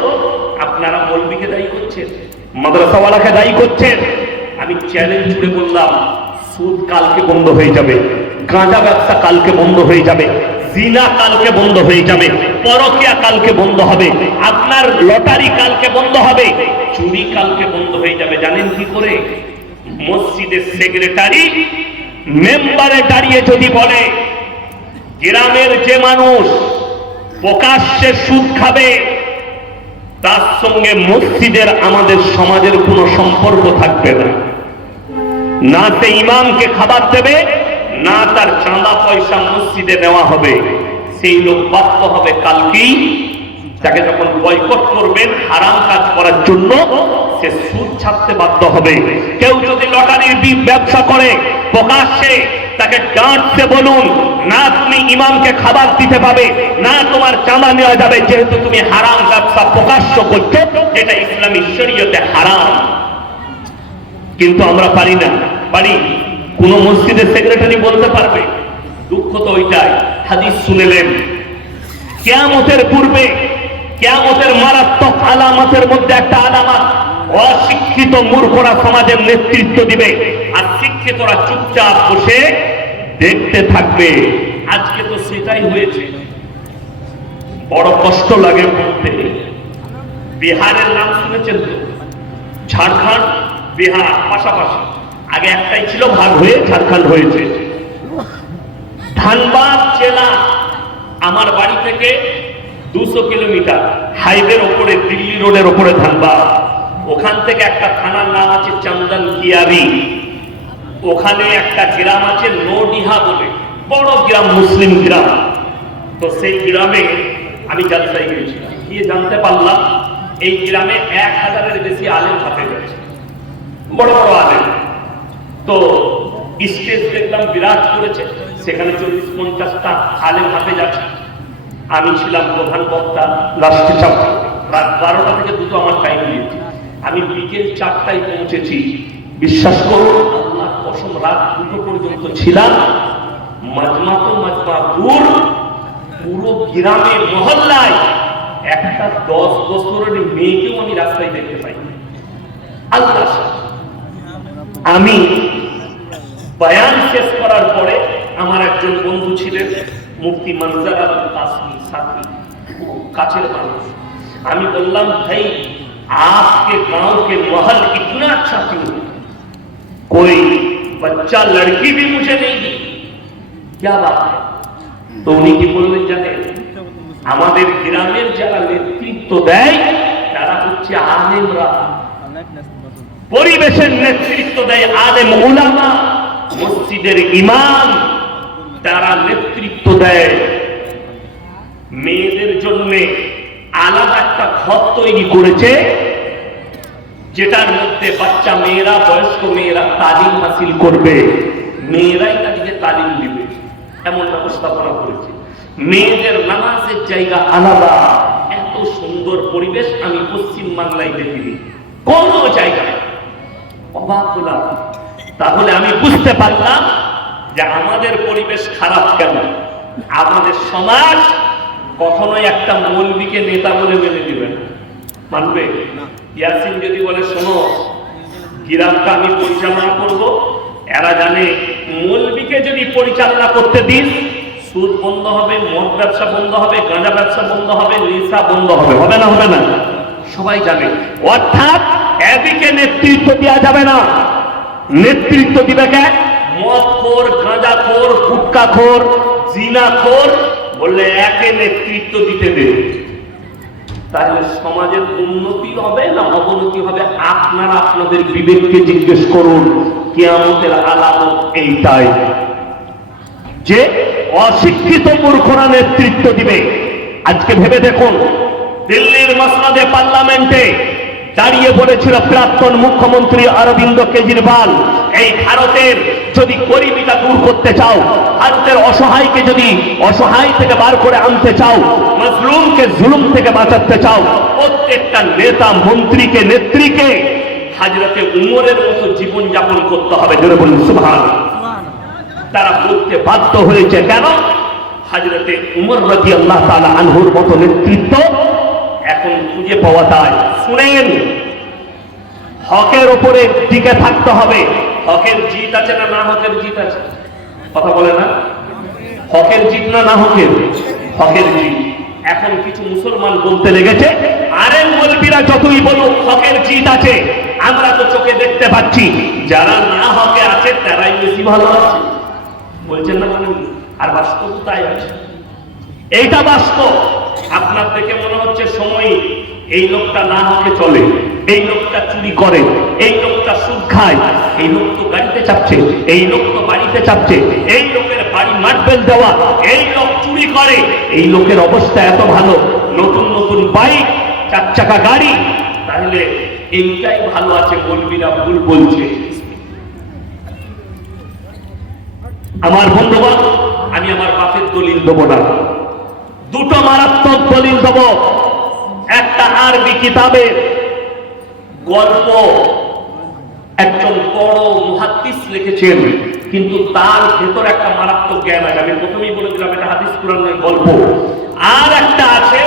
আপনারা মৌলবীকে দায়ী করছেন, মাদ্রাসাওয়ালাকে দায়ী করছেন। আমি চ্যালেঞ্জ ছুড়ে বললাম, সুদ কালকে বন্ধ হয়ে যাবে, গাঁজা ব্যবসা কালকে বন্ধ হয়ে যাবে, জিনা কালকে বন্ধ হয়ে যাবে, পরকিয়া কালকে বন্ধ হবে, আপনার লটারি কালকে বন্ধ হবে, চুরি কালকে বন্ধ হয়ে যাবে। জানেন কি করে? মসজিদের সেক্রেটারি মেম্বারে দাঁড়িয়ে যদি বলে গ্রামের যে মানুষ প্রকাশ্যে সুদ খাবে তার সঙ্গে মসজিদের আমাদের সমাজের কোনো সম্পর্ক থাকবে না, না সে ইমামকে খাবার দেবে, না তার চাঁদা পয়সা মসজিদে নেওয়া হবে, সেই লোক বাধ্য হবে কালকেই তাকে যখন বয়কট করবেন হারাম কাজ করার জন্য, সে সুদ ছাড়তে বাধ্য হবে। কেউ যদি লটারির ব্যবসা করে প্রকাশ্যে তাকে ডাঁটতে বলুন, না তুমি ইমামকে খাবার দিতে পাবে, না তোমার চাঁদা নেওয়া যাবে, যেহেতু তুমি হারাম ব্যবসা প্রকাশ্য করছো, যেটা ইসলামী শরীয়তে হারাম। কিন্তু আমরা পারি না। পারি? কোন মসজিদের সেক্রেটারি বলতে পারবে? দুঃখ তো ওইটাই। হাদিস শুনেলেন, কিয়ামতের পূর্বে, কিয়ামতের মারাত্মক আলামতের মধ্যে একটা আলামত, অশিক্ষিত মূর্খরা সমাজের নেতৃত্ব দিবে আর শিক্ষিতরা চুপচাপ বসে দেখতে থাকবে। আজকে তো সেটাই হয়েছে। বড় কষ্ট লাগে বলতে। বিহারের নাম শুনেছেন তো? ঝাড়খণ্ড বিহার পাশাপাশি, আগে একটাই ছিল, ভাগ হয়ে ঝাড়খণ্ড হয়েছে। ধানবাদ জেলা আমার বাড়ি থেকে 200 কিলোমিটার, হাইওয়ের ওপরে, দিল্লি রোডের ওপরে ধানবাদ। ওখান থেকে একটা থানার নাম আছে চন্দন কিয়ারি, ওখানে একটা গ্রাম আছে নোডিহা বলে, বড় গ্রাম, মুসলিম গ্রাম। তো সেই গ্রামে আমি জালসায় গিয়েছিলাম, গিয়ে জানতে পারলাম এই গ্রামে 1000-এর বেশি আলেম হাতে গেছে, বড় বড় আলেম। তো স্টেজ দেখলাম বিরাট করেছে, সেখানে 40-50টা আলেম হাতে যাচ্ছে। আমি ছিলাম প্রধান বক্তা, লাস্টে চাপা, রাত 12টা থেকে 2টো আমার টাইম নিয়েছি। আমি বিকেল 4টায় পৌঁছেছি। বিশ্বাস করুন, আল্লাহ কসম, রাত 2টো পর্যন্ত ছিলাম। মাজমা তো মাজমা দূর, পুরো গ্রামে মহল্লায় একটা 10 বছরের মেয়েকেও আমি রাস্তায় দেখতে পাই। আল্লাহ, আমি বয়ান শেষ করার পরে আমার একজন বন্ধু ছিলেন মুফতি মনজার আলম কাসমি, সাথী, কাছের মানুষ। আমি বললাম, ভাই आपके गांव के महल इतना अच्छा क्यों? कोई बच्चा लड़की भी मुझे नहीं दी, क्या बात है? तो उन्हीं की बोलने जाने, আমাদের গ্রামের যারা নেতৃত্ব দেয় তারা হচ্ছে আলেমরা, পরিবেশের নেতৃত্ব দেয় আলেম উলামা, মসজিদের ইমাম, তারা নেতৃত্ব দেয়। মেয়েদের জন্য আলাদা একটা ঘর তৈরি করেছে, যেটার মধ্যে বাচ্চা মেয়েরা, বয়স্ক মেয়েরা তালিম হাসিল করবে, মেয়েরাই তাদেরকে তালিম দিবে, এমন ব্যবস্থাপনা করেছে। মেয়েদের নামাজের জায়গা আলাদা। এত সুন্দর পরিবেশ আমি পশ্চিম বাংলায় দেখিনি কোন জায়গায়। অবাক হলাম। তাহলে আমি বুঝতে পারলাম যে আমাদের পরিবেশ খারাপ কেন। আমাদের সমাজ কখনোই একটা মৌলবীকে নেতা বলে মেনে দিবে না, মানবে? ইয়াসিন যদি বলে, শোনো গ্রামটা আমি পরিচালনা করব, এরা জানে মৌলবীকে যদি পরিচালনা করতে দিন, সুদ বন্ধ হবে, মদ ব্যবসা বন্ধ হবে, গাঁজা ব্যবসা বন্ধ হবে, নেশা বন্ধ হবে। হবে না? হবে না? সবাই জানে। অর্থাৎ এদিকে নেতৃত্ব দেওয়া যাবে না। নেতৃত্ব দিবে কে? মদখোর, গাঁজাখোর, গুটখাখোর, জিনাখোর, বললে একে নেতৃত্ব দিতে দেবে। তাহলে সমাজের উন্নতি হবে না অবনতি হবে? আপনারা আপনাদের বিবেককে জিজ্ঞেস করুন। কিয়ামতের আলামত এইটাই যে অশিক্ষিত মূর্খরা নেতৃত্ব দিবে। আজকে ভেবে দেখুন, দিল্লির মসনদে পার্লামেন্টে দাঁড়িয়ে বলেছিল প্রাক্তন মুখ্যমন্ত্রী অরবিন্দ কেজরিওয়াল, এই ভারতের যদি গরিবিটা দূর করতে চাও, ভারতের অসহায়কে যদি অসহায় থেকে বার করে আনতে চাও, মজলুমকে জুলুম থেকে বাঁচাতে চাও, প্রত্যেকটা নেতা, মন্ত্রীকে, নেত্রীকে হযরতে উমরের মতো জীবন যাপন করতে হবে। জোরে বলুন সুবহানাল্লাহ। তারা বলতে বাধ্য হয়েছে কেন? হযরতে উমর রাদিয়াল্লাহু তাআলা আনহুর মতো নেতৃত্ব এখন খুঁজে পাওয়া যায়। শুনেন, হকের উপরে টিকে থাকতে হবে। হকের জিত আছে না হকের জিত আছে? কথা বলে না? হকের জিত না হকের? হকের জিত। এখন কিছু মুসলমান বলতে লেগেছে, আরে মৌলবীরা যতই বলুক হকের জিত আছে, আমরা তো চোখে দেখতে পাচ্ছি যারা না হকে আছে তারাই বেশি ভালো আছে। বলছেন না বলেন? আর বাস্তব তাই আছে, এইটা বাস্তব। আপনার দেখে মনে হচ্ছে সময় এই লোকটা না হকে চলে, এই লোকটা চুরি করে, এই লোকটা সুদ খায়, এই লোক তো গাড়িতে চাপছে, এই লোক তো বাড়িতে চাপছে, এই লোকের বাড়ি মার্বেল দেওয়া, এই লোক চুরি করে, এই লোকের অবস্থা এত ভালো, নতুন নতুন বাইক, 4 চাকা গাড়ি, তাহলে এইটাই ভালো আছে। বলবিরা ভুল বলছে। আমার বন্ধুগণ, আমি আমার বাপের দলিল দেবো না, দুটো মারাত্মক দলিল দেব। একটা আরবি কিতাবের গল্প, একজন বড় মুহাদ্দিস লিখেছেন, কিন্তু তার ভেতর একটা মারাত্মক জ্ঞান আছে। আমি প্রথমেই বলেছিলাম এটা হাদিস কুরআনের গল্প। আর একটা আছে,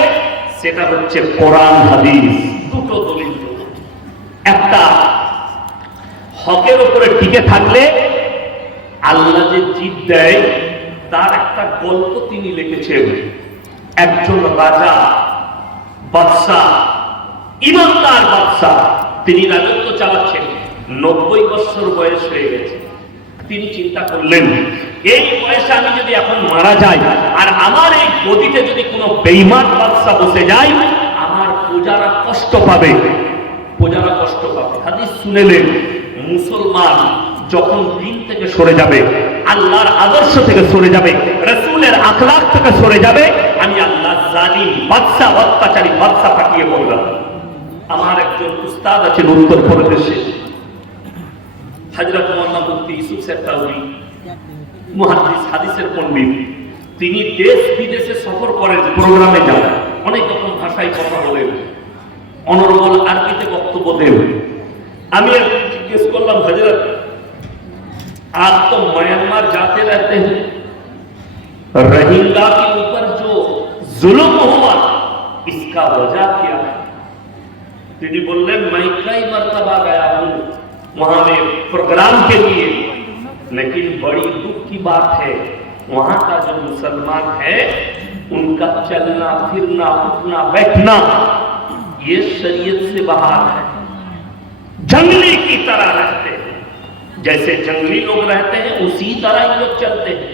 সেটা হচ্ছে কোরআন হাদিস। দুটো দলিল। একটা, হকের উপরে টিকে থাকলে আল্লাহ যে জিত দেয়, তার একটা গল্প তিনি লিখেছেন। একজন রাজা, বাদশাহ, ইমানদার বাদশাহ, তিনি রাজত্ব চালাচ্ছেন, 90 বছর বয়স হয়ে গেছে। তিনি চিন্তা করলেন, এই বয়সে আমি যদি এখন মারা যাই, আর আমার এই গদিতে যদি কোনো বেঈমান বাদশাহ বসে যায়, আমার প্রজারা কষ্ট পাবে, প্রজারা কষ্ট পাবে। হাদিস শুনেলেন, মুসলমান যখন দিন থেকে সরে যাবে, আল্লাহর আদর্শ থেকে সরে যাবে, রাসূলের আখলাক থেকে সরে যাবে, আমি আল্লাহ জালিম বাদশা, অত্যাচারী বাদশা পাঠিয়ে বললাম। আমার একজন উস্তাদ আছেন উত্তরপ্রদেশে, হযরত মাওলানা মুফতি ইউসুফ সাহেব, মুহাদ্দিস, হাদিসের পণ্ডিত। তিনি দেশ বিদেশে সফর করেন, প্রোগ্রামে যান, অনেক রকম ভাষায় কথা বলেন, অনর্গল আরবিতে বক্তব্য দেন। আমি একদিন জিজ্ঞেস করলাম, হযরত आप तो म्यांमार जाते रहते हैं, रोहिंग्या के ऊपर जो जुल्म हुआ, इसका वजह क्या है? তিনি বললেন, मैं कई मरतबा गया हूं वहां में प्रोग्राम के लिए, लेकिन बड़ी दुख की बात है, वहां का जो मुसलमान है, उनका चलना फिरना, उठना बैठना, ये शरीयत से बाहर है। जंगली की तरह रहते हैं, जैसे जंगली लोग रहते हैं उसी तरह ये लोग चलते हैं।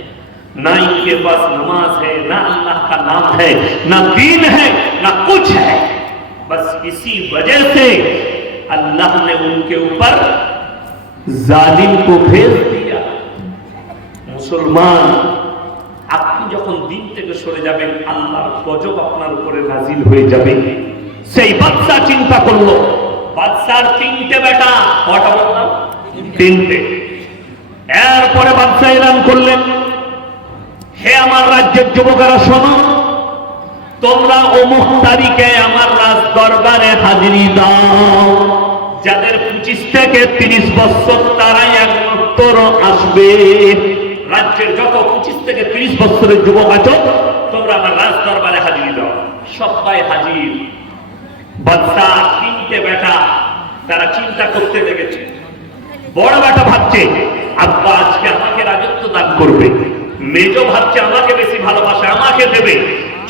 ना इनके पास नमाज है, ना अल्लाह का नाम है, ना दीन है, ना कुछ है। बस इसी वजह से अल्लाह ने उनके ऊपर जालिम को भेज दिया। मुसलमान, আপনি যখন দিন থেকে সরে যাবেন, আল্লাহর গজব আপনার উপরে নাজিল হয়ে যাবে। সেই বাদশা চিন্তা করলো, বাদশার 3টে বেটা, কটা বললাম? 3টে। এরপরে বাদশা এলান করলেন, হে আমার রাজ্যের যুবকেরা শোনো, তোমরা অমুক তারিখে আমার রাজ দরবারে হাজিরি দাও। যাদের 25 থেকে 30 বছর তারাই একমাত্র আসবে। রাজ্যের যত 25 থেকে 30 বছরের যুবক আছো, তোমরা আমার রাজ দরবারে হাজিরি দাও। সবাই হাজির। বাদশা 3টে বেটা, তারা চিন্তা করতে লেগেছে। বড় বেটা ভাবছে, আব্বা আজকে আমাকে রাজত্ব দান করবে। মেজো ভাবছে আমাকে বেশি ভালোবাসে, আমাকে দেবে।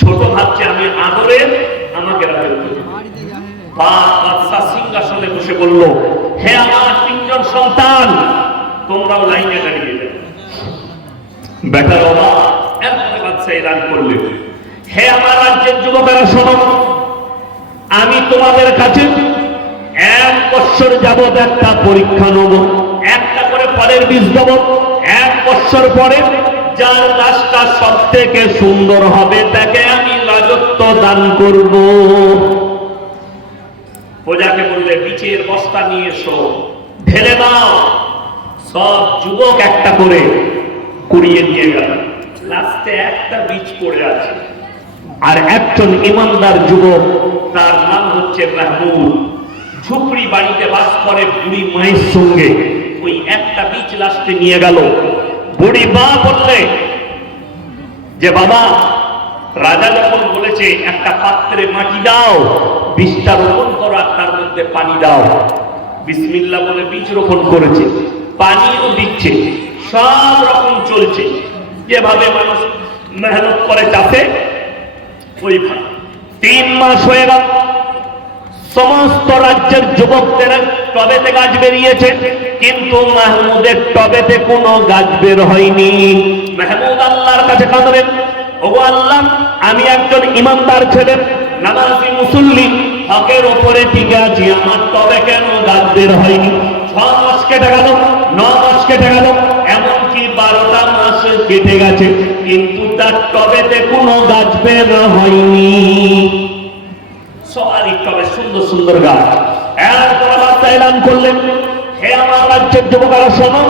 ছোট ভাবছে আমি আদরের, আমাকে রাজত্ব দেবে। বাদশা সিংহাসনে বসে বলল, হে আমার 3জন সন্তান, তোমরাও লাইনে দাঁড়িয়ে যাও। বেটার অবাক। এরপরে বাদশা এলান করলেন, হে আমার রাজ্যের যুবকেরা শোনো, আমি তোমাদের কাছে 1 বছর যাবৎ একটা পরীক্ষা নেব, একটা করে ফলের বীজ দেব। 1 বছর পরে যার গাছটা সব থেকে সুন্দর হবে, তাকে আমি রাজত্ব দান করব। প্রজাকে বললে, বীজের বস্তা নিয়ে এসো, ঢেলে দাও। সব যুবক একটা করে কুড়িয়ে নিয়ে গেল। লাস্টে একটা বীজ পড়ে আছে। আর একজন ইমানদার যুবক, তার নাম হচ্ছে মাহমুদ, ঝুপড়ি বাড়িতে বাস করে বুড়ি মায়ের সঙ্গে। ওই একটা বীজ লাস্টে নিয়ে গেল। বুড়ি মা বললে যে, বাবা, রাজা যখন বলেছে একটা পাত্রে মাটি দাও, বীজটা রোপণ করো, আর তার মধ্যে পানি দাও। বিসমিল্লাহ বলে বীজ রোপণ করেছে, পানিও দিচ্ছে, সব রকম চলছে। যেভাবে মানুষ মেহনত করে চাষে ওই ভাই 3 মাস হয়ে গেল, সমস্ত রাজ্যের যুবকদের টবেতে গাছ বেরিয়েছে, কিন্তু মাহমুদের টবেতে কোনো গাছ বের হয়নি। মাহমুদ আল্লাহর কাছে কাঁদলেন, ওগো আল্লাহ, আমি একজন ইমানদার ছেলে, নামাজি মুসল্লি, হকের ওপরে টিকে আছি, আমার টবে কেন গাছ বের হয়নি? 6 মাস কেটে গেল, 9 মাস কেটে গেল, এমনকি 12টা মাস কেটে গেছে, কিন্তু তার টবেতে কোনো গাছ বের হয়নি। সবারই টবে সুন্দর সুন্দর গাছ। এরপর বার্তা এলান করলেন, হে আমার রাজ্যের যুবকেরা শোনো,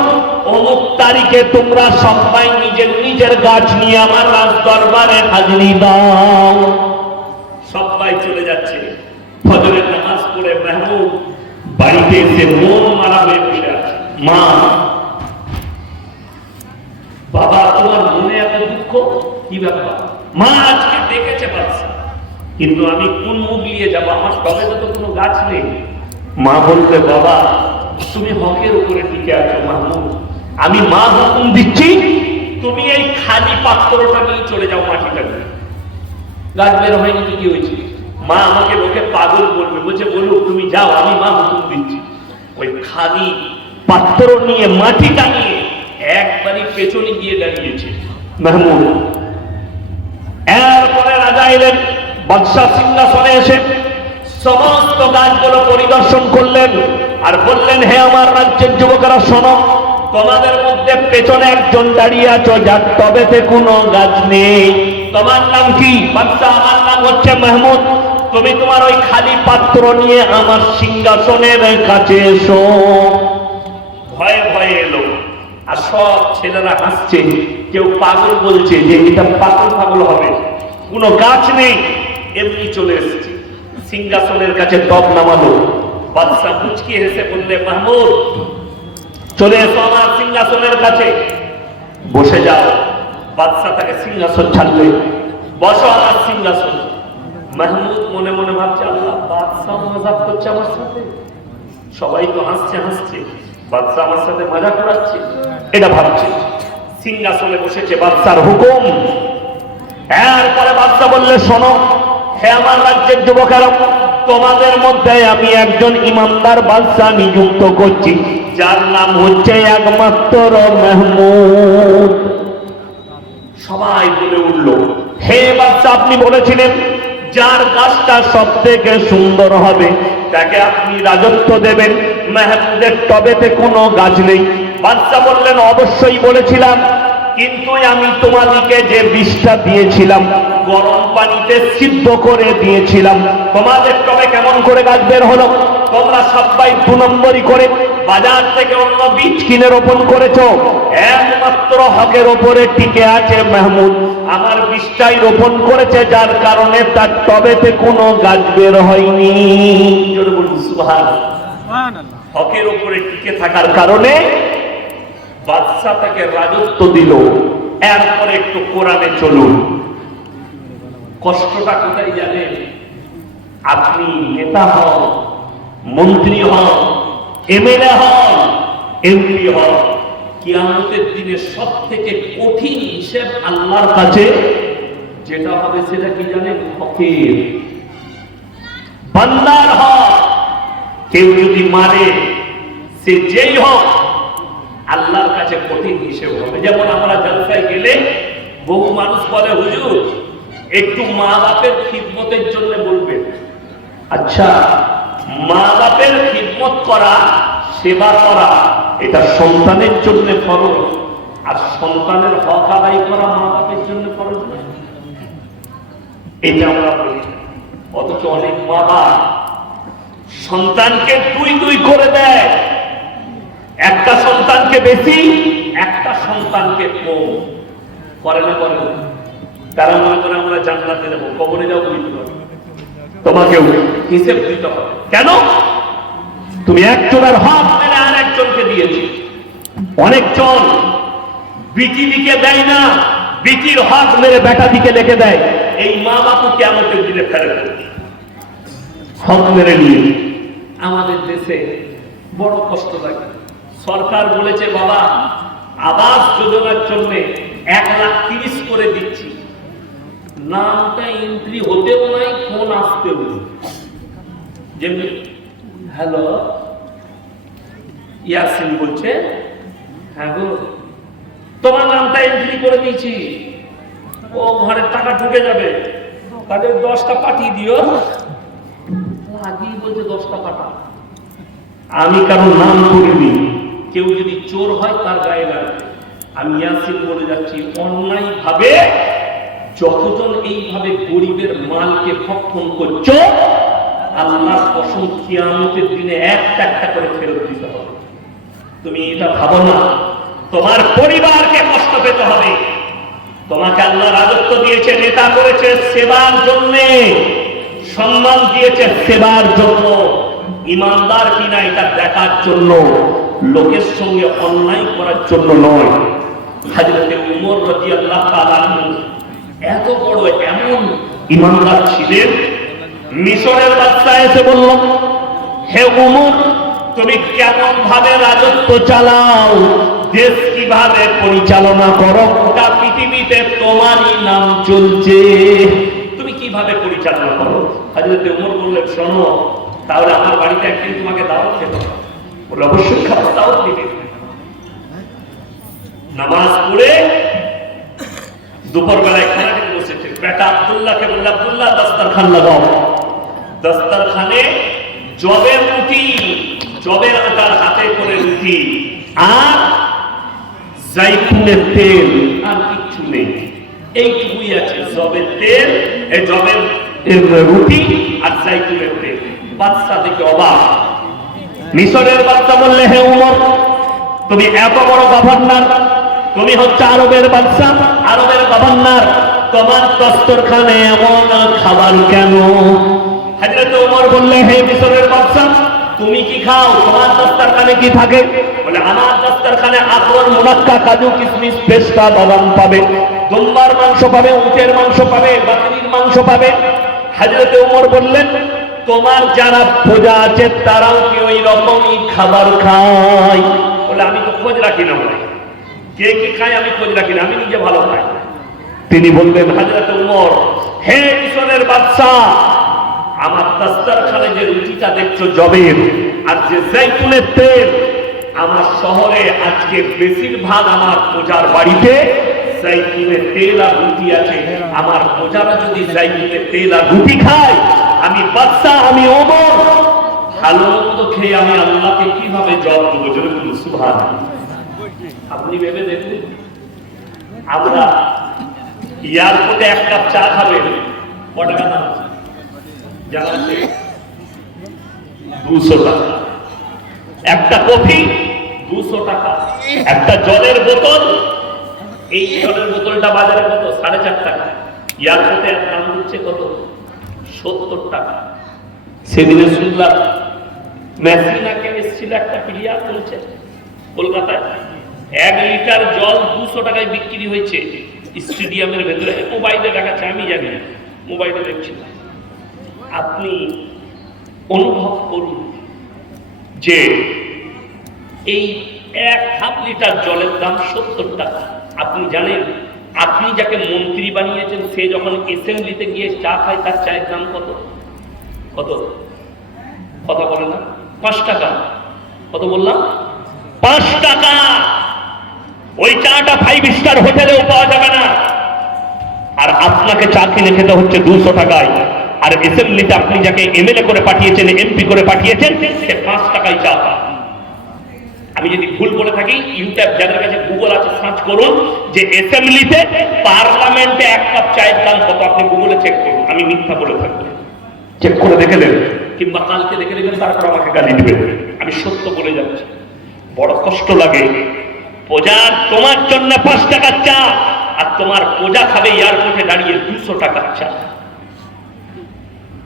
অমুক তারিখে তোমরা সবাই নিজের নিজের গাছ নিয়ে আমার রাজ দরবারে হাজিরি দাও। সবাই চলে যাচ্ছে। ফজরের নামাজ পড়ে মাহমুদ বাড়িতে এসে মন মারা হয়ে পড়ে আছে। মা, বাবা, তোমার মনে এত দুঃখ কি ব্যাপার? মা আজকে ডেকেছে বাচ্চা, কিন্তু আমি কোন মুখ নিয়ে যাবো? আমার টবে তো কোনো গাছ নেই। মা বললে, বাবা, তুমি হকের উপরে টিকে আছো মাহমুদ, আমি মা হুকুম দিচ্ছি, তুমি এই খালি পাত্রটা নিয়ে চলে যাও মাটিটা নিয়ে। গাছ বের হয়নি কি হয়েছে? মা আমাকে লোকে পাগল বলবে, বলছে বলুক, তুমি যাও, আমি মা হুকুম দিচ্ছি। ওই খালি পাত্র নিয়ে মাটিটা নিয়ে একবারই পেছনে গিয়ে দাঁড়িয়েছে মাহমুদ। এরপরে রাজা এলেন, বাদশাহ সিংহাসনে এসে সমস্ত গাছগুলো পরিদর্শন করলেন আর বললেন, হে আমার রাজ্যের যুবকেরা শোনো, তোমাদের মধ্যে পেছনে একজন দাঁড়িয়ে আছো যার টবেতে কোনো গাছ নেই। তোমার নাম কি? বাদশাহ, আমার নাম হচ্ছে মাহমুদ। তুমি তোমার ওই খালি পাত্র নিয়ে আমার সিংহাসনের কাছে এসো। ভয়ে ভয়ে এলো, আর সব ছেলেরা হাসছে, কেউ পাগল বলছে যে এটা পাগল পাগল হবে, কোনো গাছ নেই, এমনি চলে এসেছে। সিংহাসনের কাছে টব নামালো। বাদশাহ মুচকি হেসে বললে, মাহমুদ, চলে এসো আমার সিংহাসনের কাছে, বসে যাও। বাদশাহ তাকে সিংহাসন ছাড়লে, বসো আমার সিংহাসন। মাহমুদ মনে মনে ভাবছে, আল্লাহ, বাদশাহ মজাক করছে আমার সাথে, সবাই তো হাসছে হাসছে, বাদশাহ আমার সাথে মজা করাচ্ছে, এটা ভাবছে। সিংহাসনে বসেছে, বাদশার হুকুম। এরপরে বাদশাহ বললে, শোনো, হে আমার রাজ্যের যুবকেরা, তোমাদের মধ্যে আমি একজন ইমানদার বাদশাহ নিযুক্ত করছি, যার নাম হচ্ছে একমাত্র মাহমুদ। সবাই বলে উঠল, হে বাদশাহ, আপনি বলেছিলেন যার গাছটা সব থেকে সুন্দর হবে তাকে আপনি রাজত্ব দেবেন, মাহমুদের টবেতে কোনো গাছ নেই। বাদশাহ বললেন, অবশ্যই বলেছিলাম, কিন্তু আমি তোমাদেরকে যে বিষটা দিয়েছিলাম গরম পানিতে সিদ্ধ করে দিয়েছিলাম, তোমাদের টবে কেমন করে গাছ বের হলো? তোমরা সবাই 2 নম্বরই করে বাজার থেকে অন্য বীজ কিনে রোপণ করেছো। একমাত্র হকের ওপরে টিকে আছে মাহমুদ, আমার বীজটাই রোপণ করেছে, যার কারণে তার টবেতে কোনো গাছ বের হয়নি। সুবহানাল্লাহ। হকের ওপরে টিকে থাকার কারণে বাদশাহ তাকে রাজত্ব দিল। এরপরে একটু কোরআনে চলুন। কষ্টটা কোথায় জানেন? আপনি নেতা হন, মন্ত্রী হন, এমএলএ হন, এমপি হন, কিয়ামতের দিনে সব থেকে কঠিন হিসেব আল্লাহর কাছে যেটা হবে সেটা কি জানেন? হকের, বান্দার হক। কেউ যদি মারে, সে যেই হোক, আল্লাহর কাছে কঠিন হিসেব হবে। যেমন আমরা জলসায় গেলে বহু মানুষ বলে, হুজুর একটু মা বাপের খিদমতের জন্য বলবেন। আচ্ছা, মা বাপের খিদমত করা, সেবা করা, এটা সন্তানের জন্য ফরজ, আর সন্তানের হক আদায় করা মা বাপের জন্য ফরজ না। এটা আমরা বলি। অথচ অনেক মা বাপ সন্তানকে 2 করে দেয়, একটা সন্তানকে বেশি, একটা সন্তানকে কম করে না। করে না, তারা মনে করে আমরা জান্নাতে যাবো, কবরে যাবো, তোমাকেও হিসেব দিতে হবে। কেন? তুমি একজনের হক মেরে আর একজনকে দিয়েছি। অনেকজন বিটি দিকে দেয় না, বিটির হক মেরে বেটা দিকে লিখে দেয়। এই মা বাপু কিয়ামতের দিনে ফেরত হক মেরে নিয়ে। আমাদের দেশে বড় কষ্ট লাগে। সরকার বলেছে, বাবা, আবাস যোজনার জন্য 1,30,000 করে দিচ্ছি, নামটা এন্ট্রি হতেও নাই, ফোন আসতেও নেই। যেমনি হ্যালো ইয়াসিন বলছে, হ্যাঁ গো তোমার নামটা এন্ট্রি করে দিয়েছি, ও ঘরের টাকা ঢুকে যাবে, তাদের 10টা পাঠিয়ে দিও। আগেই বলছে 10টা পাঠা, আমি কারো নাম করিনি, কেউ যদি চোর হয় তার গায়ে লাগবে। আমি ইয়াসিন বলে যাচ্ছি, অন্যায় ভাবে যতজন এইভাবে গরিবের মালকে ভক্ষণ করছো, আল্লাহর কসম কিয়ামতের দিনে একটা একটা করে ফেরত দিতে হবে। তুমি এটা ভাবো না তোমার পরিবারকে কষ্ট পেতে হবে। তোমাকে আল্লাহ রাজত্ব দিয়েছে, নেতা করেছে সেবার জন্য, সম্মান দিয়েছে সেবার জন্য, ইমানদার কিনা এটা দেখার জন্য, লোকের সঙ্গে অন্যায় করার জন্য নয়। হযরতে উমর রাদিয়াল্লাহু তাআলা এত বড় এমন ইমানদার ছিলেন, মিশরের বাদশা এসে বলল, হে উমর তুমি কেমন ভাবে রাজত্ব চালাও, দেশ কিভাবে পরিচালনা করো, গোটা পৃথিবীতে তোমারই নাম চলছে, তুমি কিভাবে পরিচালনা করো। হযরতে উমর বললেন, শোনো তাহলে আমার বাড়িতে একদিন তোমাকে দাওয়াত খেতে হবে। বলে অবশ্যই খাওয়া, দাওয়াত দিবে। নামাজ পড়ে দুপুর বেলায় খানা খেতে বসেছে, বেটা আব্দুল্লাহকে বলল, আব্দুল্লাহ দস্তরখান লাগাও। দস্তরখানে জবের রুটি, জবের আটার হাতে করে রুটি আর জাইতুনের তেল, আর কিচ্ছু নেই, এইটুকুই আছে, জবের তেল, এই জবের রুটি আর জাইতুনের তেল। বাদশা দেখে অবাক। মিশরের বাদশা বললে, হে উমর তুমি এত বড় গভর্নর, তুমি হচ্ছে আরবের বাদশা, আরবের গভর্নর, তোমার দস্তরখানে এমন খাবার কেন? হযরত ওমর বললে, হে মিশরের বাদশা তুমি কি খাও, তোমার দস্তরখানে কি থাকে? বলে আমার দস্তরখানে আকবর মুনাক্কা, কাজু কিশমিশ পেস্তা বাদাম পাবে, দুম্বার মাংস পাবে, উটের মাংস পাবে, বাকরির মাংস পাবে। হযরত ওমর বললেন, তোমার যারা প্রজা আছে তারাও কি ওই রকমই খাবার খায়? বলে আমি তো খোঁজ রাখি না, বলে কে কি খায় আমি খোঁজ রাখি না, আমি নিজে ভালো খাই। তিনি বললেন, হযরত ওমর হে মিশরের বাদশা, আমার দস্তরখানে যে রুটিটা দেখছো জবের আর যে জাইতুনের তেল, আমার শহরে আজকে বেশিরভাগ আমার প্রজার বাড়িতে জাইতুনের তেল আর রুটি আছে। আমার প্রজারা যদি জাইতুনের তেল আর রুটি খায়, আমি বাদশা, আমি ওমর ভালো মন্দ খেয়ে আমি আল্লাহকে কিভাবে জবাব দেবো? জোরে বলুন সুবহানাল্লাহ। আপনি ভেবে দেখুন, আমরা এয়ারপোর্টে এক কাপ চা খাবেন, কত টাকা দাম জানা আছে? 200 টাকা। একটা কফি 200 টাকা। একটা জলের বোতল, এই জলের বোতলটা বাজারে কত? 4.5 টাকা। এয়ারপোর্টে এক দাম হচ্ছে কত? 70 টাকা। সেদিনে শুনলাম মেসিনাকে এসেছিল একটা প্লেয়ার, বলছে কলকাতায় 1 লিটার জল 200 টাকায় বিক্রি হয়েছে স্টেডিয়ামের ভেতরে। মোবাইলে দেখাচ্ছে, আমি জানি না, মোবাইলে দেখছি। আপনি অনুভব করুন যে এই 1/2 লিটার জলের দাম 70 টাকা। আপনি জানেন, আপনি যাকে মন্ত্রী বানিয়েছেন সে যখন অ্যাসেম্বলিতে গিয়ে চা খায়, তার চায়ের দাম কত? কত? কথা বলে না? 5 টাকা। কত বললাম? 5 টাকা। ওই চাটা 5 স্টার হোটেলেও পাওয়া যাবে না। আর আপনাকে চা কিনে খেতে হচ্ছে 200 টাকায়। আর অ্যাসেম্বলিতে আপনি যাকে এমএলএ করে পাঠিয়েছেন, এমপি করে পাঠিয়েছেন, সে 5 টাকায় চা পায়। আমি যদি ভুল বলে থাকি, ইউটিউব যাদের কাছে গুগল আছে সার্চ করুন যে অ্যাসেম্বলিতে, পার্লামেন্টে 1 কাপ চায়ের দাম কত, আপনি গুগলে চেক করুন। আমি মিথ্যা বলে থাকবো, চেক করে দেখে নেবেন, কিংবা কালকে দেখে নেবেন, তারপর আমাকে গালি দিবেন। আমি সত্য বলে যাচ্ছি। বড় কষ্ট লাগে, প্রজার তোমার জন্য 5 টাকার চা, আর তোমার প্রজা খাবে এয়ারপোর্টে দাঁড়িয়ে 200 টাকার চা।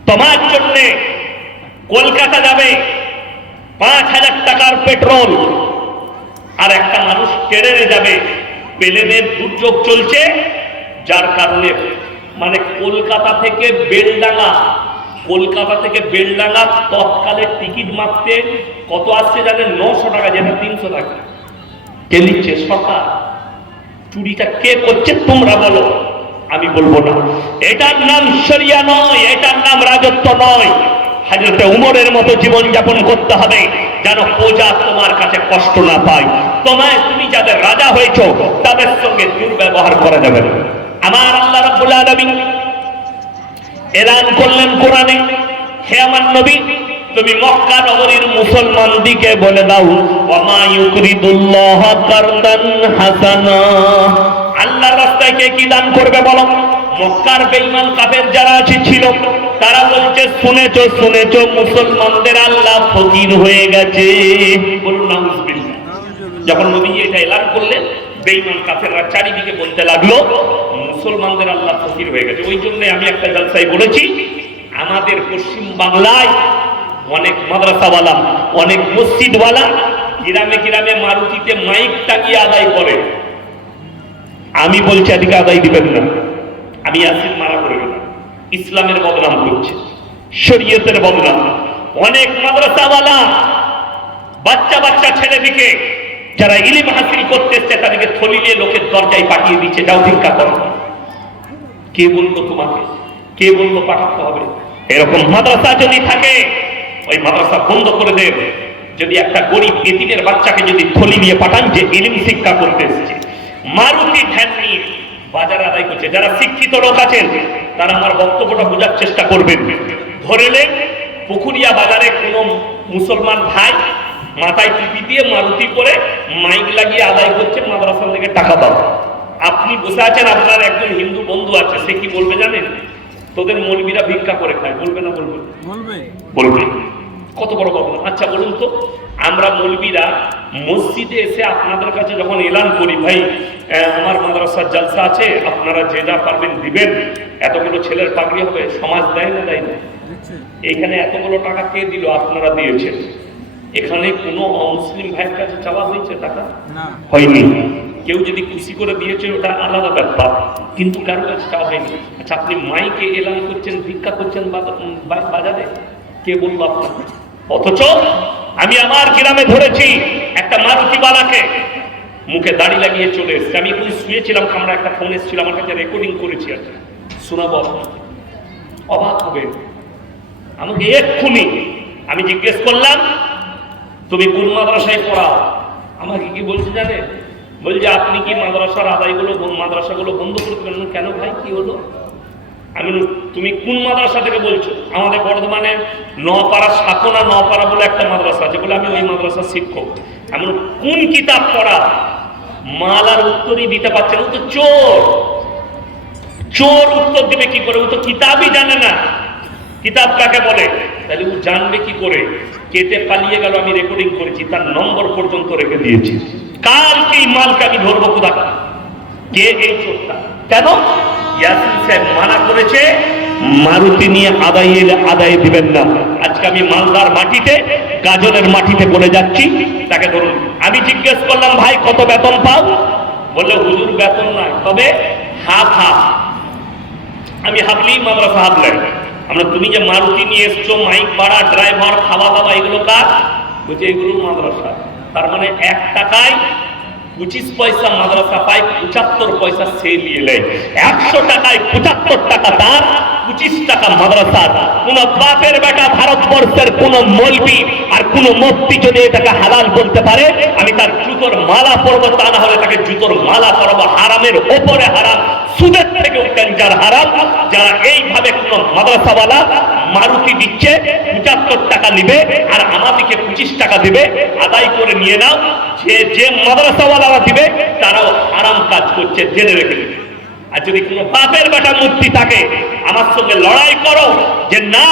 তোমার জন্য কলকাতা যাবে 5000 টাকার পেট্রোল, আর একটা মানুষ ট্রেনে যাবে, প্লেনের দুর্যোগ চলছে, যার কারণে মানে কলকাতা থেকে বেলডাঙ্গা তৎকালের টিকিট মারতে কত আসছে জানেন? 900 টাকা, যেটা 300 টাকা। কে নিচ্ছে? সরকার। চুরিটা কে করছে তোমরা বলো, আমি বলবো না। এটার নাম শরিয়া নয়, এটার নাম রাজত্ব নয়। হযরত উমরের মতো জীবন যাপন করতে হবে যেন প্রজা তোমার কাছে কষ্ট না পায়। তুমি যাদের রাজা হয়েছো তাদের সঙ্গে দুর্ব্যবহার করা যাবে না। আমার আল্লাহ রাব্বুল আলামিন এলান করলেন কোরআনে, হে আমার নবী, তুমি মক্কা নগরীর মুসলমানদিকে বলে দাও, ওয়ামা ইউকরিদুল্লাহ কারদান হাসানা, আল্লাহর রাস্তায় কে কি দান করবে বলো। মক্কার বেঈমান কাফের যারা ছিল তারা বলছে, শুনেছো শুনেছো মুসলমানদের আল্লাহ ফকির হয়ে গেছে। বলুন নাউজুবিল্লাহ। যখন নবী এটা এলান করলেন, বেঈমান কাফেররা চারিদিকে বলতে লাগলো মুসলমানদের আল্লাহ ফকির হয়ে গেছে। ওই জন্য আমি একটা জলসায় বলেছি, আমাদের পশ্চিম বাংলায় অনেক মাদ্রাসাওয়ালা, অনেক মসজিদওয়ালা গ্রামে গ্রামে মারুতিতে মাইক টাকিয়ে আদায় করে। আমি বলছি এদিকে আদায় দিবেন না, আমি আসির মারা করে গেলাম। ইসলামের বদনাম করছে, শরীয়তের বদনাম। অনেক মাদ্রাসাওয়ালা বাচ্চা বাচ্চা ছেলেদিকে যারা ইলম হাসিল করতে এসছে তাদেরকে থলি নিয়ে লোকের দরজায় পাঠিয়ে দিচ্ছে, যাও ভিক্ষা করো। কে বললো তোমাকে? কে বললো পাঠাতে হবে? এরকম মাদ্রাসা যদি থাকে ওই মাদ্রাসা বন্ধ করে দেব। যদি একটা গরিব এতিমের বাচ্চাকে যদি থলি নিয়ে পাঠান যে ইলম শিক্ষা করতে এসছে, মারুতি ভ্যান নিয়ে বাজার আদায় করছে। যারা শিক্ষিত লোক আছেন তারা আমার বক্তব্যটা বোঝার চেষ্টা করবেন। ধরেলেন পুকুরিয়া বাজারে কোনো মুসলমান ভাই মাথায় টুপি দিয়ে মারুতি করে মাইক লাগিয়ে আদায় করছে, মাদ্রাসা থেকে টাকা দাও। আপনি বসে আছেন, আপনার একজন হিন্দু বন্ধু আছে, সে কি বলবে জানেন? তোদের মৌলবীরা ভিক্ষা করে খায়। বলবে না? বলবে, বলবে। কত বড় কথা। আচ্ছা বলুন তো, আমরা মৌলবীরা মসজিদে এসে আপনাদের কাছে যখন এলান করি, ভাই আমার মাদ্রাসার জলসা আছে, আপনারা যে যা পারবেন দিবেন, এতগুলো ছেলের পাগড়ি হবে, সমাজ দেয় না? দেয় না? এইখানে এতগুলো টাকা কে দিল? আপনারা দিয়েছেন। এখানে কোনো অমুসলিম ভাইয়ের কাছে চাওয়া হয়েছে টাকা? হয়নি। কেউ যদি খুশি করে দিয়েছে ওটা আলাদা ব্যাপার, কিন্তু কারো কাছে চাওয়া হয়নি। আচ্ছা, আপনি মাইকে এলান করছেন, ভিক্ষা করছেন বাজারে, কে বলবো আপনাকে? অথচ আমি আমার গ্রামে ধরেছি একটা মারুতিওয়ালাকে, মুখে দাড়ি লাগিয়ে চলে এসছে। আমি এখন শুয়েছিলাম, আমরা একটা ফোন এসেছিল আমার কাছে, রেকর্ডিং করেছি, আছে শোনাবো আপনাকে, অবাক হবে। আমাকে এক্ষুনি আমি জিজ্ঞেস করলাম, তুমি কোন মাদ্রাসায় পড়াও? আমাকে কি বলছে জানে? বলছে আপনি কি মাদ্রাসার আদায়গুলো, মাদ্রাসাগুলো বন্ধ করে দেবেন? কেন ভাই, কি হলো? আমি, তুমি কোন মাদ্রাসা থেকে বলছো? আমাদের বর্ধমানে নপাড়া, সাকোনা নপাড়া বলে একটা মাদ্রাসা আছে, বলে আমি ওই মাদ্রাসার শিক্ষক। আমি কোন কিতাব পড়া? মাল আর উত্তরই দিতে পারছে না। ও তো চোর, চোর উত্তর দিবে কি করে? ও তো কিতাবই জানে না কিতাব কাকে বলে। তাহলে ও জানবে কি করে? কেটে পালিয়ে গেল, আমি রেকর্ডিং করেছি, তার নম্বর পর্যন্ত রেখে দিয়েছি। কালকে এই মালকে আমি ধরবো। কোথা কে এই চোরটা? কেন? ইয়াসিন সাহেব মানা করেছে মারুতি নিয়ে আদায় দিবেন না। আজকে আমি মালদার মাটিতে, গাজলের মাটিতে বলে যাচ্ছি, তাকে ধরুন। আমি জিজ্ঞেস করলাম, ভাই কত বেতন পাও? বললে হুজুর বেতন নাই, তবে হাফ হাফ। আমি হাফলি মাদ্রাসা হাফলেন। আমরা, তুমি যে মারুতি নিয়ে এসছো, মাইক ভাড়া, ড্রাইভার, খাওয়া দাওয়া, এগুলো কাজ? বলছে এগুলো মাদ্রাসা। তার মানে 1 টাকায় 25 পয়সা মাদ্রাসা পায়, 75 পয়সা সে নিয়ে নেয়। 100 টাকায় 75 টাকা তার, 25 টাকা মাদ্রাসার। কোন বাপের বেটা ভারতবর্ষের কোন মৌলবি আর কোন মুফতি যদি এটাকে হালাল বলতে পারে, আমি তার জুতোর মালা পরবো, তা না হলে তাকে জুতোর মালা পরবো। হারামের ওপরে হারাম, সুদের থেকেও ডেঞ্জার হারাম। যারা এইভাবে কোন মাদ্রাসাওয়ালা মারুতি দিচ্ছে, 75 টাকা নিবে আর আমাদেরকে 25 টাকা দিবে, আদায় করে নিয়ে নাও। যে মাদ্রাসাওয়ালারা দিবে তারাও হারাম কাজ করছে, জেনে রেখে দিবে। আর যদি কোনো বাপের বেটা মুফতি থাকে, আমার সঙ্গে লড়াই করো যে না,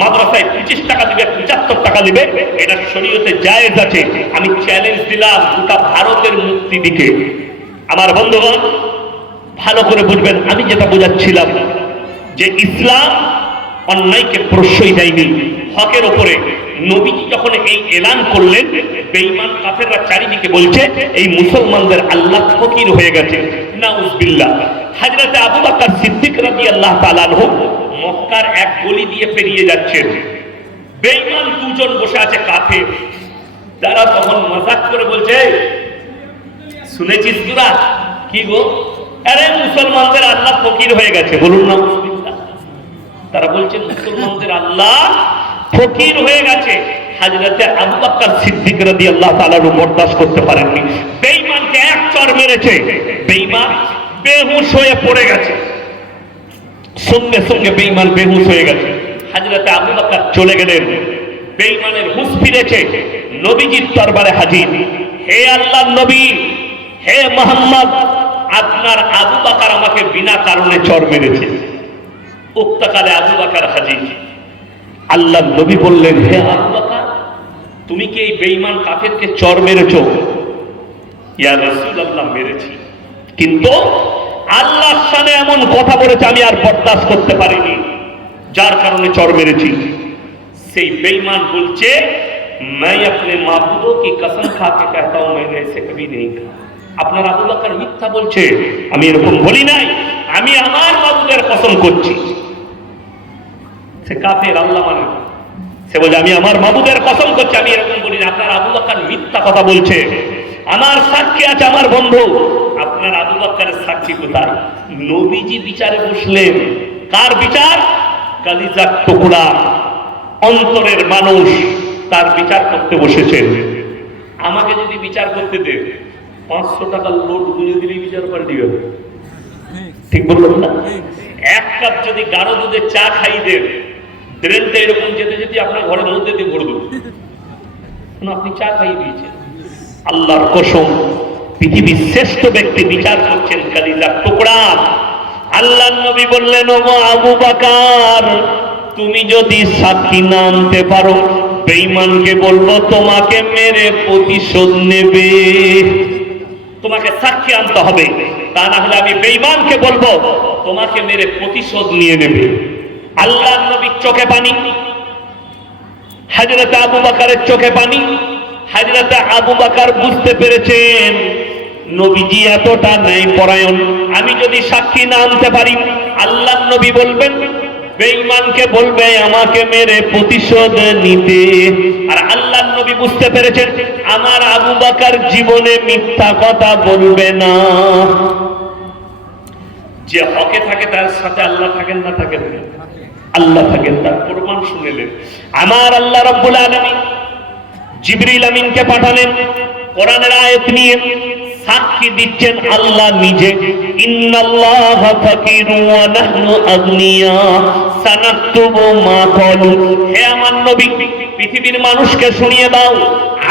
মাদ্রাসায় 25 টাকা দিবে, 75 টাকা দিবে, এটা শরীয়তে জায়েজ আছে। আমি চ্যালেঞ্জ দিলাম গোটা ভারতের মুফতি দিকে। আমার বন্ধুগণ ভালো করে বুঝবেন, আমি যেটা বোঝাচ্ছিলাম যে ইসলাম অন্যায়কে প্রশ্রয় দেয়নি, হকের ওপরে। নবীজি যখন এই এলান করলেন, বেঈমান কাফেররা চারিদিকে বলছে এই মুসলমানদের আল্লাহ ফকির হয়ে গেছে। নাউজুবিল্লাহ। হযরত আবু বকর সিদ্দিক রাদিয়াল্লাহু তাআলা আনহু মক্কার এক গলি দিয়ে পেরিয়ে যাচ্ছেন। বেঈমান দুজন বসে আছে কাফের, তারা তখন মজাক করে বলছে, শুনেছিস তোরা? কি গো? আরে মুসলমানদের আল্লাহ ফকির হয়ে গেছে, বলুন না। তারা বলছেন মুসলমানদের আল্লাহ ফকির হয়ে গেছে। হযরতে আবু বকর সিদ্দিক রাদিয়াল্লাহু তাআলা বরদাস্ত করতে পারেননি। বেঈমানকে এক চড় মেরেছে, বেঈমান বেহুশ হয়ে পড়ে গেছে, সঙ্গে সঙ্গে বেঈমান বেহুশ হয়ে গেছে। হযরতে আবু বকর চলে গেলেন, বেঈমানের হুঁশ ফিরেছে, নবীজির দরবারে হাজির। হে আল্লাহর নবী, হে মুহাম্মদ, আপনার আবু বকর আমাকে বিনা কারণে চড় মেরেছে। উক্তকালে আবু বকর হাজির। আল্লাহর নবী বললেন, হে আবু বকর, তুমি কি এই বেঈমান কাফেরকে চড় মেরেছো? ইয়া রাসূলুল্লাহ, মেরেছি, কিন্তু আল্লাহর শানে এমন কথা বলেছে আমি আর বরদাস্ত করতে পারিনি, যার কারণে চড় মেরেছি। সেই বেঈমান বলছে, मैं अपने माबूदों की कसम खा के कहता हूं मैंने ऐसे कभी नहीं कहा। আপনার আবু বকর মিথ্যা বলছে, আমি এরকম বলি নাই, আমি আমার মাবুদের কসম করছি। সে কাফের, আল্লাহ মানে, সে বলে আমি আমার মাবুদের কসম করছি, আমি এরকম বলি না। আপনার আবু বকর মিথ্যা কথা বলছে, আমার সাক্ষী আছে, আমার বন্ধু। আপনার আবু বকরের সাক্ষী কোথায়? নবীজি বিচারে বসলেন। কার বিচার? কালিজার টুকরা, অন্তরের মানুষ, তার বিচার করতে বসেছেন। আমাকে যদি বিচার করতে দেন, 500 টাকার লোড গুঁজে দিলেই বিচার পাল্টি হবে, ঠিক বললাম না? এক কাপ যদি গাঢ় দুধের চা খাই দেন, ড্রেনটা এরকম যেতে যেতে আপনার ঘরের মধ্যে দিয়ে ভরে দেবো, আপনি চা খাইয়ে দিয়েছেন। আল্লাহর কসম, পৃথিবীর শ্রেষ্ঠ ব্যক্তি বিচার করছেন কালিজার টুকরা। আল্লাহর নবী বললেন, ওগো আবু বকর, তুমি যদি সাক্ষী না আনতে পারো, বেঈমানকে বলবো তোমাকে মেরে প্রতিশোধ নেবে। তোমাকে সাক্ষী আনতে হবে, তা না হলে আমি বেঈমানকে বলবো তোমাকে মেরে প্রতিশোধ নিয়ে নেবে। আল্লাহর নবীর চোখে পানি, হযরত আবু বকরের চোখে পানি। হযরত আবু বকর বুঝতে পেরেছেন নবীজি এতটা ন্যায়পরায়ণ, আমি যদি সাক্ষী না আনতে পারি, আল্লাহর নবী বলবেন বেঈমানকে বলবে আমাকে মেরে প্রতিশোধ নিতে। আর আল্লাহর নবী বুঝতে পেরেছেন আমার আবু বকর জীবনে মিথ্যা কথা বলবে না। যে হকে থাকে তার সাথে আল্লাহ থাকেন না থাকেন? আল্লাহ থাকেন। তার প্রমাণ শুনেলেন। আমার আল্লাহ রাব্বুল আলামিন জিবরিল আমিনকে পাঠালেন কোরআনের আয়াত নিয়ে, সাক্ষী দিচ্ছেন আল্লাহ নিজে। ইন্নাল্লাহা ফাকিরুন ওয়া নাহনু আগনিয়া সানাকতুবু মা ক্বালু। হে আমার নবী, পৃথিবীর মানুষকে শুনিয়ে দাও,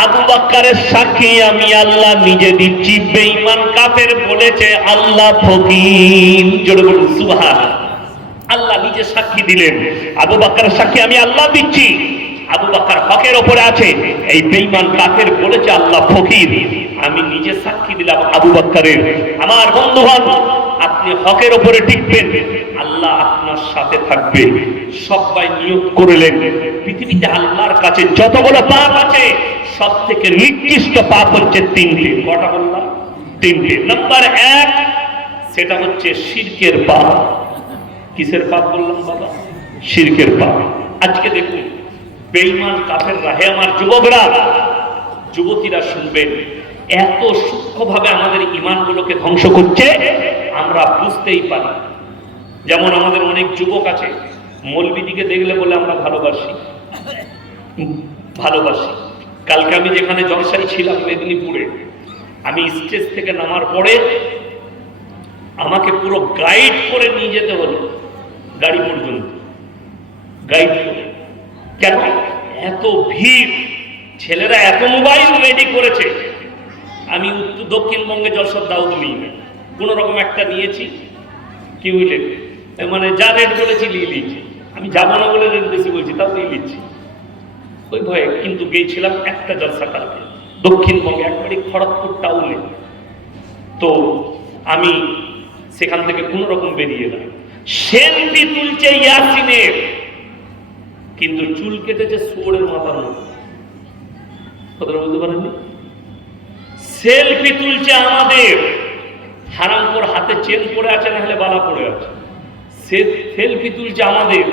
আবু বকরের সাক্ষী আমি আল্লাহ নিজে দিচ্ছি। বেঈমান কাফের বলেছে আল্লাহ ফকির। জোরে বলুন সুবহানাল্লাহ। আল্লাহ নিজে সাক্ষী দিলেন, আবু বকরের সাক্ষী আমি আল্লাহ দিচ্ছি। আবু বকর হকের উপরে আছে, এই বেঈমান কাফের বলেছে আল্লাহ ফকির, আমি নিজে সাক্ষী দিলাম আবু বকরের। আমার বন্ধুগণ, আপনি হকের উপরে টিকবেন, আল্লাহ আপনার সাথে থাকবে। সবাই নিয়ত করলেন, পৃথিবীতে আল্লাহর কাছে যতগুলো পাপ আছে সব থেকে নিকৃষ্ট পাপ হচ্ছে 3টে। কটা বললাম? 3টে। নাম্বার 1, সেটা হচ্ছে শিরকের পাপ। কিসের পাপ বললাম বাবা? শিরকের পাপ। আজকে দেখুন বেঈমান কাফেররা, হে আমার যুবকরা, যুবতীরা শুনবেন, এত সূক্ষ্মভাবে আমাদের ঈমানগুলোকে ধ্বংস করছে আমরা বুঝতেই পারি। যেমন আমাদের অনেক যুবক আছে, মৌলবীদিকে দেখলে বলে আমরা ভালোবাসি। কালকে আমি যেখানে জলসায় ছিলাম মেদিনীপুরে, আমি স্টেজ থেকে নামার পরে আমাকে পুরো গাইড করে নিয়ে যেতে হলো গাড়ি পর্যন্ত, গাইড করে। কেন? এত ভিড়, ছেলেরা এত মোবাইল রেডি করেছে। আমি দক্ষিণবঙ্গে জলসার দাউদ নিই না, কোনো রকম একটা নিয়েছি, কি বুঝলেন, মানে যা রেট বলেছি নিয়ে নিয়েছি। আমি যাবো না বলে রেট বেশি বলছি, তাও নিয়ে নিচ্ছি ওই ভয়ে। কিন্তু গিয়েছিলাম একটা জলসা কালকে দক্ষিণবঙ্গে, একবারে খড়গপুর টাউনে। তো আমি সেখান থেকে কোনো রকম বেরিয়ে এলাম, সেলফি তুলছে ইয়াসিনের, কিন্তু চুল কেটেছে শুয়োরের মাথার মতো। কথাটা বলতে পারেননি? সেলফি তুলছে আমাদের, হারামখোর হাতে চেন পড়ে আছে, না হলে বালা পড়ে আছে। সেলফি তুলছে আমাদের,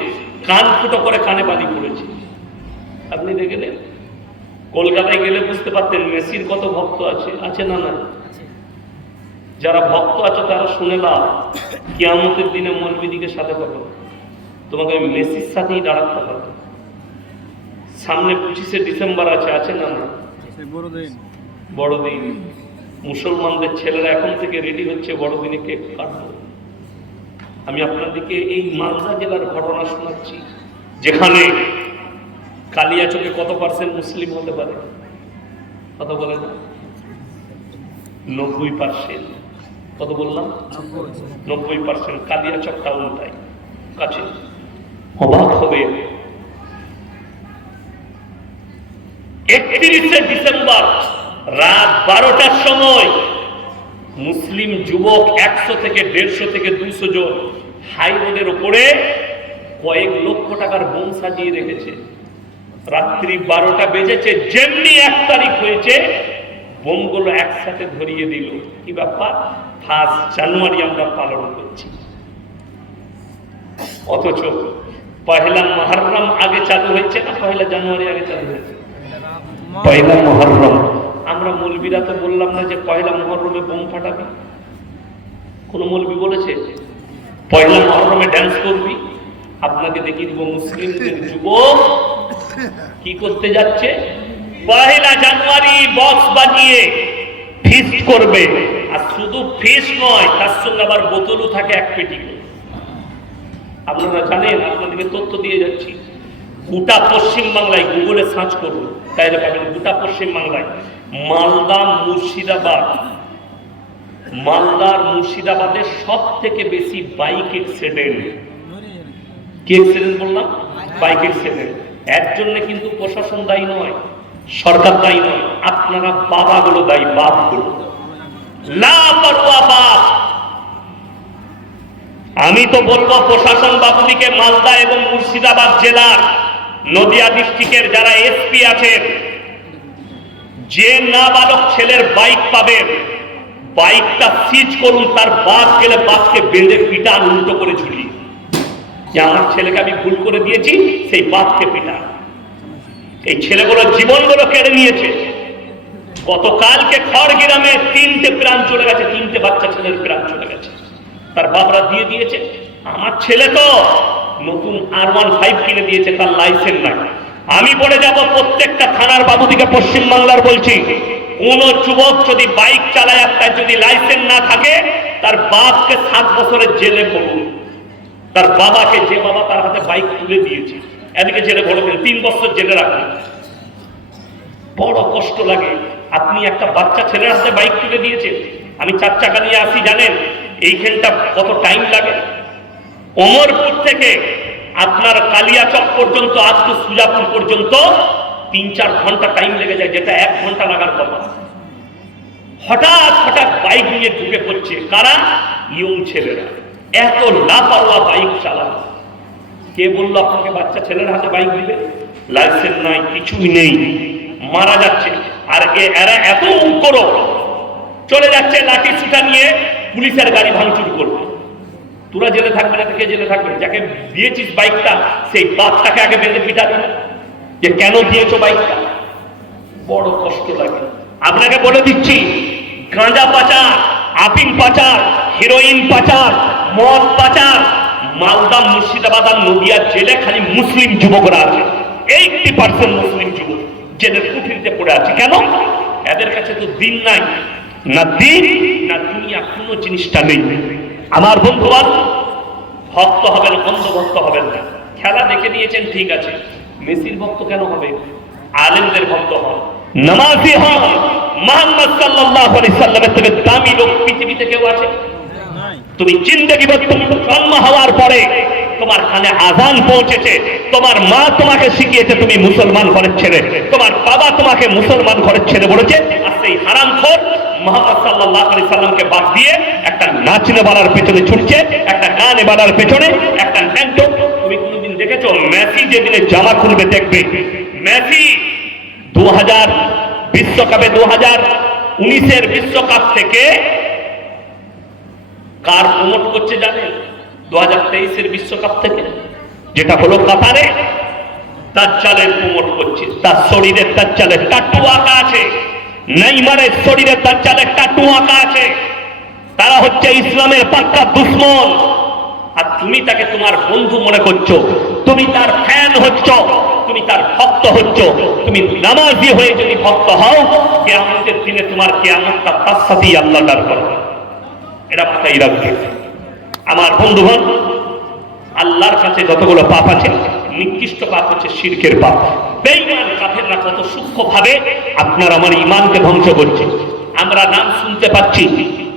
কান ফুটো করে কানে বালি পড়েছে। আপনি দেখলেন? কলকাতায় গেলে বুঝতে পারতেন মেসির কত ভক্ত আছে, আছে না? না, যারা ভক্ত আছে তারা শুনে না, কিয়ামতের দিনে মৌলবীদিকে সাথে পাবো, তোমাকে ওই মেসির সাথেই দাঁড়াতে হবে। সামনে 25শে ডিসেম্বর আছে না? বড়দিন। মুসলমানদের ছেলেরা এখন থেকে রেডি হচ্ছে বড়দিনে কেক কাটবো। আমি আপনাদেরকে এই মালদা জেলার ঘটনা শোনাচ্ছি, যেখানে কালিয়াচকে কত পার্সেন্ট মুসলিম হতে পারে? কত বলেন? 90%। কত বললাম? 90%। কালিয়াচক টাউনটাই কাছে। অবাক হবে, 31শে ডিসেম্বর রাত 12টার সময় মুসলিম যুবক 100 থেকে 150 থেকে 200 জন হাই রোডের উপরে কয়েক লক্ষ টাকার বোম সাজিয়ে রেখেছে। রাত্রি 12টা বেজেছে, যেমনি 1 তারিখ হয়েছে বোমগুলো একসাথে ধরিয়ে দিল। কি ব্যাপার? 1 জানুয়ারি আমরা পালন করছি, অথচ পহেলা মুহররম আগে চালু হয়েছে না পহেলা জানুয়ারি আগে চালু হয়েছে? পহেলা মুহররম। আমরা মৌলবীরা তো বললাম না যে পহেলা মুহররমে বোম ফাটাবি। কোন মৌলবী বলেছে পহেলা মুহররমে ড্যান্স করবি? আপনাকে দেখিয়ে দিব মুসলিমদের যুবক কি করতে যাচ্ছে। পহেলা জানুয়ারি বক্স বাজিয়ে ফিস্ট করবে, আর শুধু ফিস্ট নয়, তার সঙ্গে আবার বোতলও থাকে 1 পেটি। আপনারা জানেন, আপনাদেরকে তথ্য দিয়ে যাচ্ছি, গোটা পশ্চিম বাংলায় গুগলে সার্চ করুন, তাইলে পাবেন গোটা পশ্চিম বাংলায় মালদার মুর্শিদাবাদের সব থেকে বেশি বাইক অ্যাক্সিডেন্ট। কি অ্যাক্সিডেন্ট বললাম? Bike accident. এর জন্য কিন্তু প্রশাসন দায়ী নয়, সরকার দায়ী নয়, আপনারা বাবাগুলো দায়ী, বাপগুলো লাপরোয়া বাপ। আমি তো বলবো প্রশাসন বাবুদিকে, মালদা এবং মুর্শিদাবাদ জেলার নদিয়া ডিস্ট্রিক্টের যারা এসপি আছেন, যে নাবালক ছেলের বাইক পাবেন বাইকটা সিজ করুন, তার বাপ গেলে বাপকে বেঁধে পিটান, উল্টো করে ঝুলিয়ে, যে আমার ছেলেকে আমি ভুল করে দিয়েছি সেই বাপকে পিটান। এই ছেলেগুলো জীবনগুলো কেড়ে নিয়েছে। গতকালকে খড়গ্রামে 3টে প্রাণ চলে গেছে, 3টে বাচ্চা ছেলের প্রাণ চলে গেছে, তার বাপরা দিয়ে দিয়েছে। আমার ছেলে তো নতুন R15 কিনে দিয়েছে, তার লাইসেন্স নাই। আমি বলে যাব প্রত্যেকটা থানার বাবুদিকে পশ্চিম বাংলার বলছি, কোন যুবক যদি বাইক চালায় আর তার যদি লাইসেন্স না থাকে, তার বাপকে 7 বছরের জেলে পড়ুন। তার বাবাকে, যে বাবা তার হাতে বাইক তুলে দিয়েছে, এদিকে জেলে ভরে দেন, 3 বছর জেলে রাখুন। বড় কষ্ট লাগে। আপনি একটা বাচ্চা ছেলের হাতে বাইক তুলে দিয়েছে। আমি 4 চাকা নিয়ে আসি, জানেন এইখানটা কত টাইম লাগে? ওমরপুর থেকে আপনার কালিয়াচক পর্যন্ত, আজ তো সুজাপুর পর্যন্ত 3-4 ঘন্টা টাইম লেগে যায়, যেটা 1 ঘন্টা লাগার কথা। হঠাৎ বাইক নিয়ে ঢুকে পড়ছে কারা? ইয়ং ছেলেরা। এত লাপরোয়া বাইক চালানো। কে বললো আপনাকে বাচ্চা ছেলের হাতে বাইক দিবে? লাইসেন্স নাই, কিছুই নেই, মারা যাচ্ছে। আর এরা এত করো চলে যাচ্ছে লাঠি ছুটা নিয়ে পুলিশের গাড়ি ভাঙচুর করবে। তোরা জেলে থাকবে না, কে জেলে থাকবে? যাকে দিয়েছিস বাইকটা সেই বাপটাকে আগে বেঁধে পিটাবে, যে কেন দিয়েছো বাইকটা। বড় কষ্ট লাগে। আপনাকে বলে দিচ্ছি, গাঁজা পাচার, আফিম পাচার, হেরোইন পাচার, মদ পাচার, মালদা, মুর্শিদাবাদ আর নদিয়া জেলে খালি মুসলিম যুবকরা আছে। 80% মুসলিম যুবক জেলের কুঠিরিতে পড়ে আছে। কেন? এদের কাছে তো দিন নাই, না দিন না দুনিয়া, কোনো জিনিসটা নেই। আমার বন্ধুবান, ভক্ত হবেন, অন্ধ ভক্ত হবেন না। খেলা দেখে নিয়েছেন, ঠিক আছে, মেসির ভক্ত কেন হবে? আলেমদের ভক্ত হন, নামাজি হন। মুহাম্মদ সাল্লাল্লাহু আলাইহি সাল্লামের থেকে দামি লোক পৃথিবীতে কেউ আছে? তুমি জিন্দেগি ভর, তুমি জন্ম হওয়ার পরে তোমার কানে আযান পৌঁছেছে, তোমার মা তোমাকে শিখিয়েছে তুমি মুসলমান ঘরের ছেলে, তোমার বাবা তোমাকে মুসলমান ঘরের ছেলে বলেছে। আর সেই হারামখোর মুহাম্মদ সাল্লাল্লাহু আলাইহি সাল্লামকে বাদ দিয়ে একটা নাচনে বালার পেছনে ছুটছে, একটা গানে বালার পেছনে, একটা ন্যাংটো। তুমি কোনোদিন দেখেছো মেসি যেদিনে জামা খুলবে দেখবে, মেসি 2000 বিশ্বকাপে 2019-এর বিশ্বকাপ থেকে কার প্রমোট করছে জানেন? 2023-এর বিশ্বকাপ থেকে, যেটা হলো কাতারে, দাজ্জালের প্রমোট করছে। তার শরীরে দাজ্জালের টাটু আঁকা আছে, নেইমারের শরীরে দাজ্জালের টাটু আঁকা আছে। তারা হচ্ছে ইসলামের পাক্কা দুশ্মন। আর তুমি তাকে তোমার বন্ধু মনে করছো, তুমি তার ফ্যান হচ্ছ, তুমি তার ভক্ত হচ্ছ। তুমি নামাজি হয়ে যদি ভক্ত হও, কিয়ামতের দিনে তোমার কিয়ামতটা তার সাথেই আল্লাহ দাঁড় করবে। এটা মাথায় রাখবে আমার বন্ধুগণ। আল্লাহর কাছে যতগুলো পাপ আছে, নিকৃষ্ট পাপ হচ্ছে শিরকের পাপ। বেঈমান কাফেররা কত সূক্ষ্মভাবে আপনার আমার ঈমানকে ধ্বংস করছে। আমরা নাম শুনতে পাচ্ছি,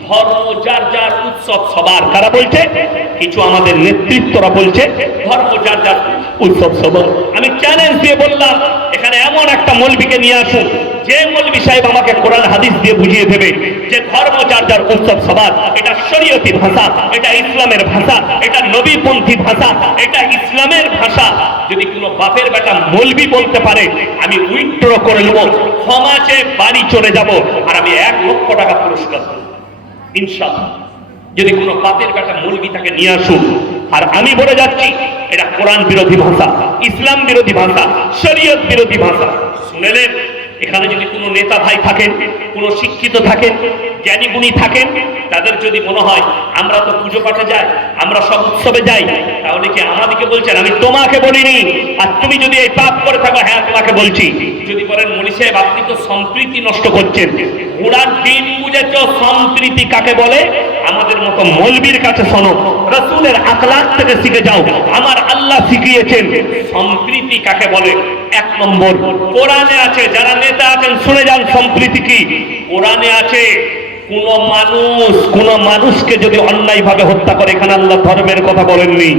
ধর্ম যার যার উৎসব সবার। কারা বলছে? কিছু আমাদের নেতৃত্বরা বলছে ধর্ম যার যার উৎসব সবার। আমি চ্যালেঞ্জ দিয়ে বললাম, এখানে এমন একটা মৌলবীকে নিয়ে আসুন, যে মৌলবী সাহেব আমাকে কোরআন হাদিস দিয়ে বুঝিয়ে দেবে যে ধর্ম যার যার উৎসব সবার। এটা শরীয়তি ভাষা, এটা ইসলামের ভাষা, এটা নবীপন্থী ভাষা, এটা ইসলামের ভাষা। যদি কোনো বাপের বেটা মৌলবী বলতে পারে, আমি উইথড্র করে নেব, ক্ষমা চেয়ে বাড়ি চলে যাব, আর আমি 1 লক্ষ টাকা পুরস্কার দেব ইনশাআল্লাহ। যদি কোনো বাপের বেটা মৌলবী তাকে নিয়ে আসুন, আর আমি বলে যাচ্ছি এটা কোরআন বিরোধী ভাষা, ইসলাম বিরোধী ভাষা, শরীয়ত বিরোধী ভাষা। শুনেলেন? এখানে যদি কোনো নেতা ভাই থাকেন, কোনো শিক্ষিত থাকেন, জ্ঞানী গুণী থাকেন, তাদের যদি মনে হয় আমরা তো পুজো পাঠে যাই, আমরা সব উৎসবে যাই, তাহলে কি আমাদেরকে বলছেন? আমি তোমাকে বলিনি। আর তুমি যদি এই পাপ করে থাকো, হ্যাঁ তোমাকে বলছি। যদি বলেন মনি সাহেব আপনি তো সম্প্রীতি নষ্ট করছেন, ঘোড়ার দিন বুঝেছ সম্প্রীতি কাকে বলে? আমাদের মতো মৌলবীর কাছে শোনো, রাসূলের আখলাক থেকে শিখে যাও। আমার আল্লাহ শিখিয়েছেন সম্প্রীতি কাকে বলে। 1 নম্বর কোরআনে আছে, যারা নেতা আছেন শুনে যান সম্প্রীতি কি। কোরআনে আছে, কোন মানুষকে যদি অন্যায় ভাবে হত্যা করে, এখানে আল্লাহ ধর্মের কথা বলেননি,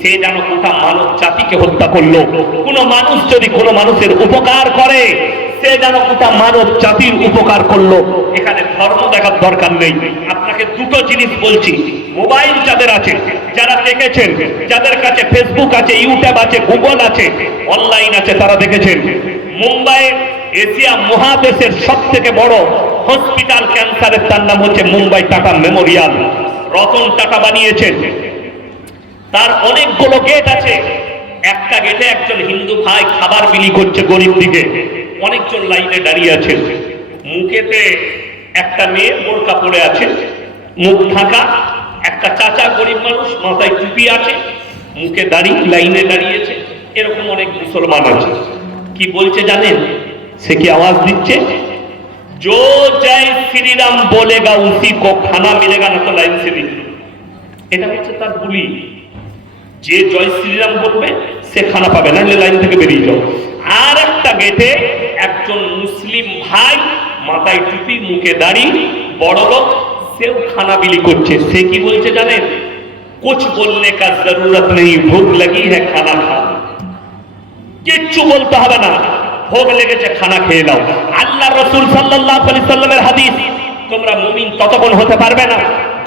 সে যেন গোটা মানব জাতিকে হত্যা করলো। কোন মানুষ যদি কোন মানুষের উপকার করে, সে যেন গোটা মানব জাতির উপকার করলো। এখানে ধর্ম দেখার দরকার নেই। আপনাকে দুটো জিনিস বলছি, মোবাইল যাদের আছে, যারা দেখেছেন, যাদের কাছে ফেসবুক আছে, ইউটিউব আছে, গুগল আছে, অনলাইন আছে, তারা দেখেছেন মুম্বাইয়ের এশিয়া মহাদেশের সব থেকে বড় হসপিটাল ক্যান্সারের, তার নাম হচ্ছে মুম্বাই টাটা মেমোরিয়াল। রতন টাটা বানিয়েছেন। তার অনেকগুলো গেট আছে। একটা গেটে একজন হিন্দু ভাই খাবার বিলি করছে গরিব দিকে, অনেকজন লাইনে দাঁড়িয়ে আছে। মুখেতে একটা মেয়ে বোরকা পরে আছে, মুখ ঢাকা। একটা চাচা গরিব মানুষ, মাথায় টুপি আছে, মুখে দাঁড়িয়ে লাইনে দাঁড়িয়েছে। এরকম অনেক মুসলমান আছে। কি বলছে জানেন? সে কি আওয়াজ দিচ্ছে? जो जय श्री राम बोलेगा उसी को खाना मिलेगा, ना तो लाइन से निकलो। এটা হচ্ছে তার বুলি। যে জয় শ্রীরাম বলবে সে খানা পাবে, না লাইন থেকে বেরিয়ে যাও। আর একটা গেটে একজন মুসলিম ভাই, মাথায় টুপি, মুখে দাড়ি, বড় লোক, সেও খানা বিলি করছে। সে কি বলছে জানেন? कुछ बोलने का जरूरत नहीं, भूख लगी है खाना खाओ। কিচ্ছু বলতে হবে না, ভোগ লেগেছে খানা খেয়ে নাও। আল্লাহ রাসূল সাল্লাল্লাহু আলাইহি সাল্লামের হাদিস, তোমরা মুমিন ততক্ষণ হতে পারবে না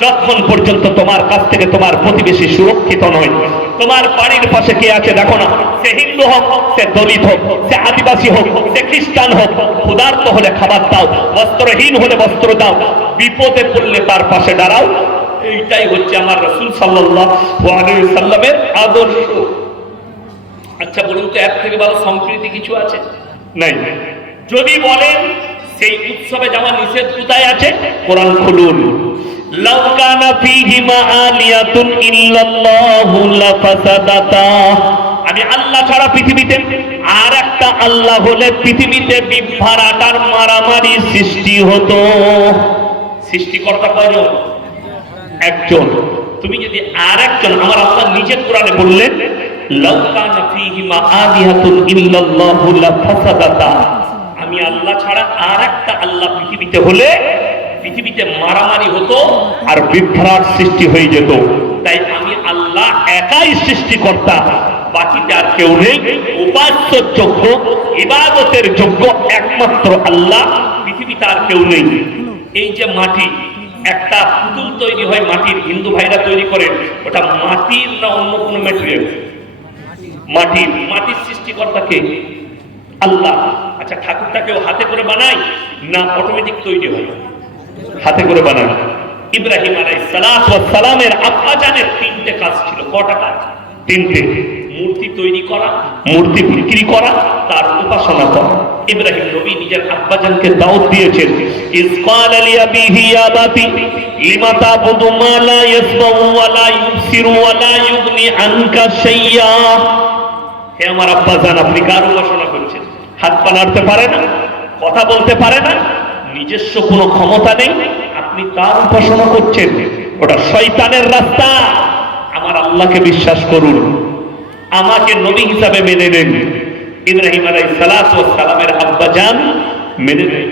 যতক্ষণ পর্যন্ত তোমার কাছ থেকে তোমার প্রতিবেশী সুরক্ষিত নয়। তোমার বাড়ির পাশে কে আছে দেখো না, সে হিন্দু হোক, সে দলিত হোক, সে আদিবাসী হোক, সে খ্রিস্টান হোক, ক্ষুধার্ত হলে খাবার দাও, বস্ত্রহীন হলে বস্ত্র দাও, বিপদে পড়লে তার পাশে দাঁড়াও। এইটাই হচ্ছে আমার রাসূল সাল্লাল্লাহু আলাইহি সাল্লামের আদর্শ। আচ্ছা বলুন তো, এর থেকে ভালো সম্প্রীতি কিছু আছে? নাই। যদি বলেন সেই উৎসবে যাওয়া নিষেধ কোথায় আছে? কোরআন খুলুন। লাউ কানা ফীহিমা আলিয়াতুন ইল্লাল্লাহু লাফাসাদাতা। আমি আল্লাহ ছাড়া পৃথিবীতে আর একটা আল্লাহ হলে পৃথিবীতে বিভ্রাটার মারামারি সৃষ্টি হতো। সৃষ্টিকর্তা কয়জন? একজন। তুমি যদি আর একজন, আমার আল্লাহ নিজে কোরআনে বললেন লাউ কানা ফীহিমা আলিয়াতুন ইল্লাল্লাহু লাফাসাদাতা। আমি আল্লাহ ছাড়া আর একটা আল্লাহ পৃথিবীতে হলে পৃথিবীতে মারামারি হতো আর বিভ্রাট সৃষ্টি হয়ে যেত। তাই আমি আল্লাহ একাই সৃষ্টিকর্তা, বাকিতে আর কেউ নেই। উপাস্য যোগ্য, ইবাদতের যোগ্য একমাত্র আল্লাহ, পৃথিবীতে আর কেউ নেই। এই যে মাটি, একটা পুতুল তৈরি হয় মাটির, হিন্দু ভাইরা তৈরি করে, ওটা মাটির না অন্য কোনো ম্যাটেরিয়াল? মাটির। মাটির সৃষ্টিকর্তা কে? আল্লাহ। আচ্ছা ঠাকুরটাকেও হাতে করে বানাই না অটোমেটিক তৈরি হয়? হাতে করে বানাই। ইব্রাহিম আলাইহিস সালামের আব্বা জানের 3টে কাজ ছিল। কটা কাজ? 3টে। মূর্তি তৈরি করা, মূর্তি বিক্রি করা, তার উপাসনা করা। ইব্রাহিম নবী নিজের আব্বাজানকে দাওয়াত দিয়েছেন, ইজ ক্বালা লিআবিহি ইয়া আবাতি লিমা তা'বুদু মা লা ইয়াসমাউ ওয়া লা ইউবসিরু ওয়া লা ইউগনি আনকা শাইয়্যা। হে আমার আব্বাজান, আপনি কার উপাসনা করছেন? হাত পা নাড়তে পারে না, কথা বলতে পারে না, নিজস্ব কোনো ক্ষমতা নেই, আপনি তার উপাসনা করছেন, ওটা শয়তানের রাস্তা। আমার আল্লাহকে বিশ্বাস করুন, আমাকে নবী হিসাবে মেনে নেন। ইব্রাহিম আলাইহিস সালাতু ওয়াস সালামের আব্বাজান মেনে নেন।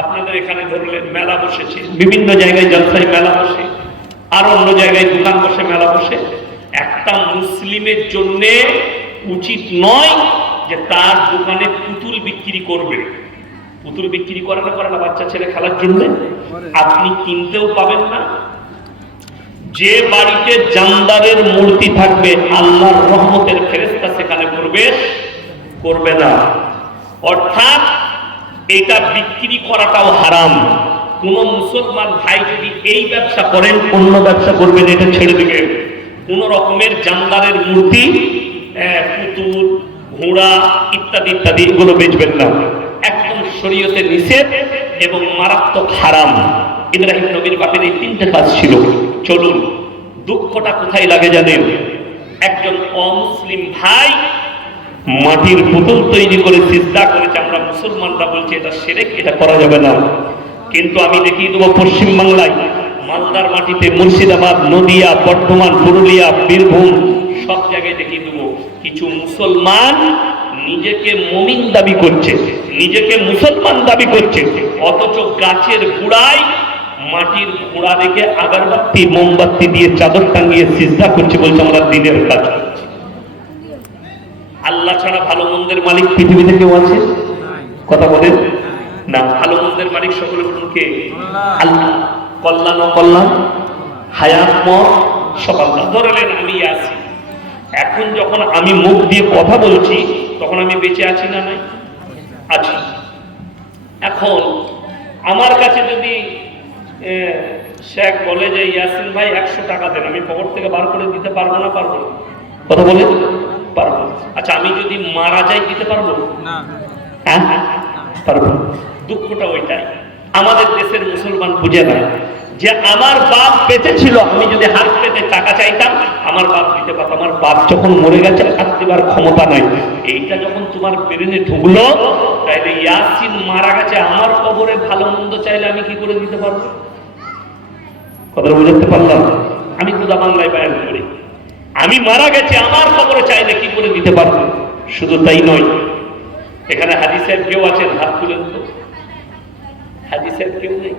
আপনাদের এখানে ধরলেন মেলা বসেছে, বিভিন্ন জায়গায় জলসায় মেলা বসে, আর অন্য জায়গায় দোকান বসে, মেলা বসে। একটা মুসলিমের জন্য উচিত নয় যে তার দোকানে পুতুল বিক্রি করবে। পুতুল বিক্রি করে না বাচ্চা ছেলে খেলার জন্য, আপনি কিনতেও পাবেন না। যে বাড়িতে জান্দারের মূর্তি থাকবে, আল্লাহর রহমতের ফেরেশতা সেখানে প্রবেশ করবে না। অর্থাৎ এটা বিক্রি করাটাও হারাম। কোন মুসলমান ভাই যদি এই ব্যবসা করেন, অন্য ব্যবসা করবেন, এটা ছেড়ে দিবেন। কোন রকমের জান্দারের মূর্তি, পুতুল, ঘোড়া ইত্যাদি ইত্যাদি এগুলো বেচবেন না, একদম শরীয়তে নিষেধ এবং মারাত্মক হারাম। ইব্রাহিম নবীর বাপের এই তিনটে কাজ ছিল। চলুন, দুঃখটা কোথায় লাগে জানেন? একজন অমুসলিম ভাই মাটির পুতুল তৈরি করে সিজদা করেছে। আমরা মুসলমানরা বলছি এটা শিরক, এটা করা যাবে না। কিন্তু আমি দেখিয়ে দেবো পশ্চিমবাংলায়, মালদার মাটিতে, মুর্শিদাবাদ, নদিয়া, বর্ধমান, পুরুলিয়া, বীরভূম, সব জায়গায় দেখিয়ে দেবো কিছু মুসলমান নিজেকে মুমিন দাবি করছে, নিজেকে মুসলমান দাবি করছে, অথচ গাছের গোড়ায় মাটির ঘোড়া রেখে আগরবাতি মোমবাতি দিয়ে চাদর টাঙিয়ে সিজদা করছে, বলছে আমরা দিনের কাজ করছি। আল্লাহ ছাড়া ভালো মন্দের মালিক পৃথিবীতে কেউ আছে? কথা বলেন না। ভালো মন্দের মালিক সকলে বলুন কে? আল্লাহ। কল্যাণ অকল্যাণ, হায়াত মত সব আল্লাহ। ধরলেন আমি আছি, এখন যখন আমি মুখ দিয়ে কথা বলছি তখন আমি বেঁচে আছি না? নাই, আছি। এখন আমার কাছে যদি শেখ বলে যে ইয়াসিন ভাই 100 টাকা দেন, আমি পকেট থেকে বার করে দিতে পারবো না? পারবো। কথা বলে পারবো। আচ্ছা, আমি যদি মারা যাই দিতে পারবো না? হ্যাঁ, পারবো। দুঃখটা ওইটাই, আমাদের দেশের মুসলমান বুঝে না যে আমার বাপ বেঁচে ছিল, আমি যদি হাত পেতে টাকা চাইতাম আমার বাপ দিতে পারত। আমার বাপ যখন মরে গেছে হাত দেবার ক্ষমতা নাই। এইটা যখন তোমার ব্রেনে ঢুকলো, তাইলে ইয়াসিন মারা গেছে, আমার কবরে ভালো মন্দ চাইলে আমি কি করে দিতে পারবো? কথা বুঝতে পারলাম? আমি খোদা বাংলায় বয়ান করি, আমি মারা গেছে, আমার কবরে চাইলে কি করে দিতে পারবো? শুধু তাই নয়, এখানে হাজী সাহেব কেউ আছেন? হাত তুলেন তো। হাজী সাহেব কেউ নেই?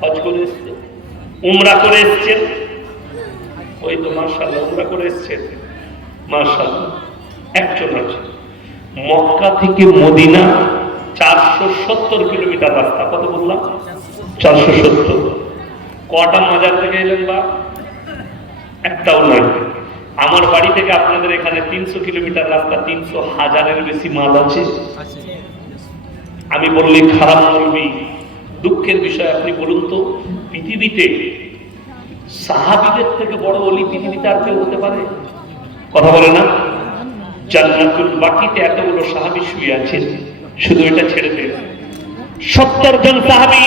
হজ করে এসছেন, উমরা করে এসছেন? ওই তো মাশাআল্লাহ, উমরা করে এসছেন, মাশাআল্লাহ। একজন আছে। মক্কা থেকে মদিনা 470 কিলোমিটার রাস্তা। কত বললাম? 470। কটা মাজার থেকে এলেন? বা একটাও নাই। আমার বাড়ি থেকে আপনাদের এখানে 300 কিলোমিটার রাস্তা, 300,000-এর বেশি মাল আছে। আমি বললে খারাপ বলবি। দুঃখের বিষয়, আপনি বলুন তো, পৃথিবীতে সাহাবীদের থেকে বড় ওলি পৃথিবীতে আর কেউ হতে পারে? কথা বলে না? জান্নাতুল বাকিতে এতগুলো সাহাবী শুয়ে আছেন, শুধু এটা ছেড়ে দেন। 70 জন সাহাবী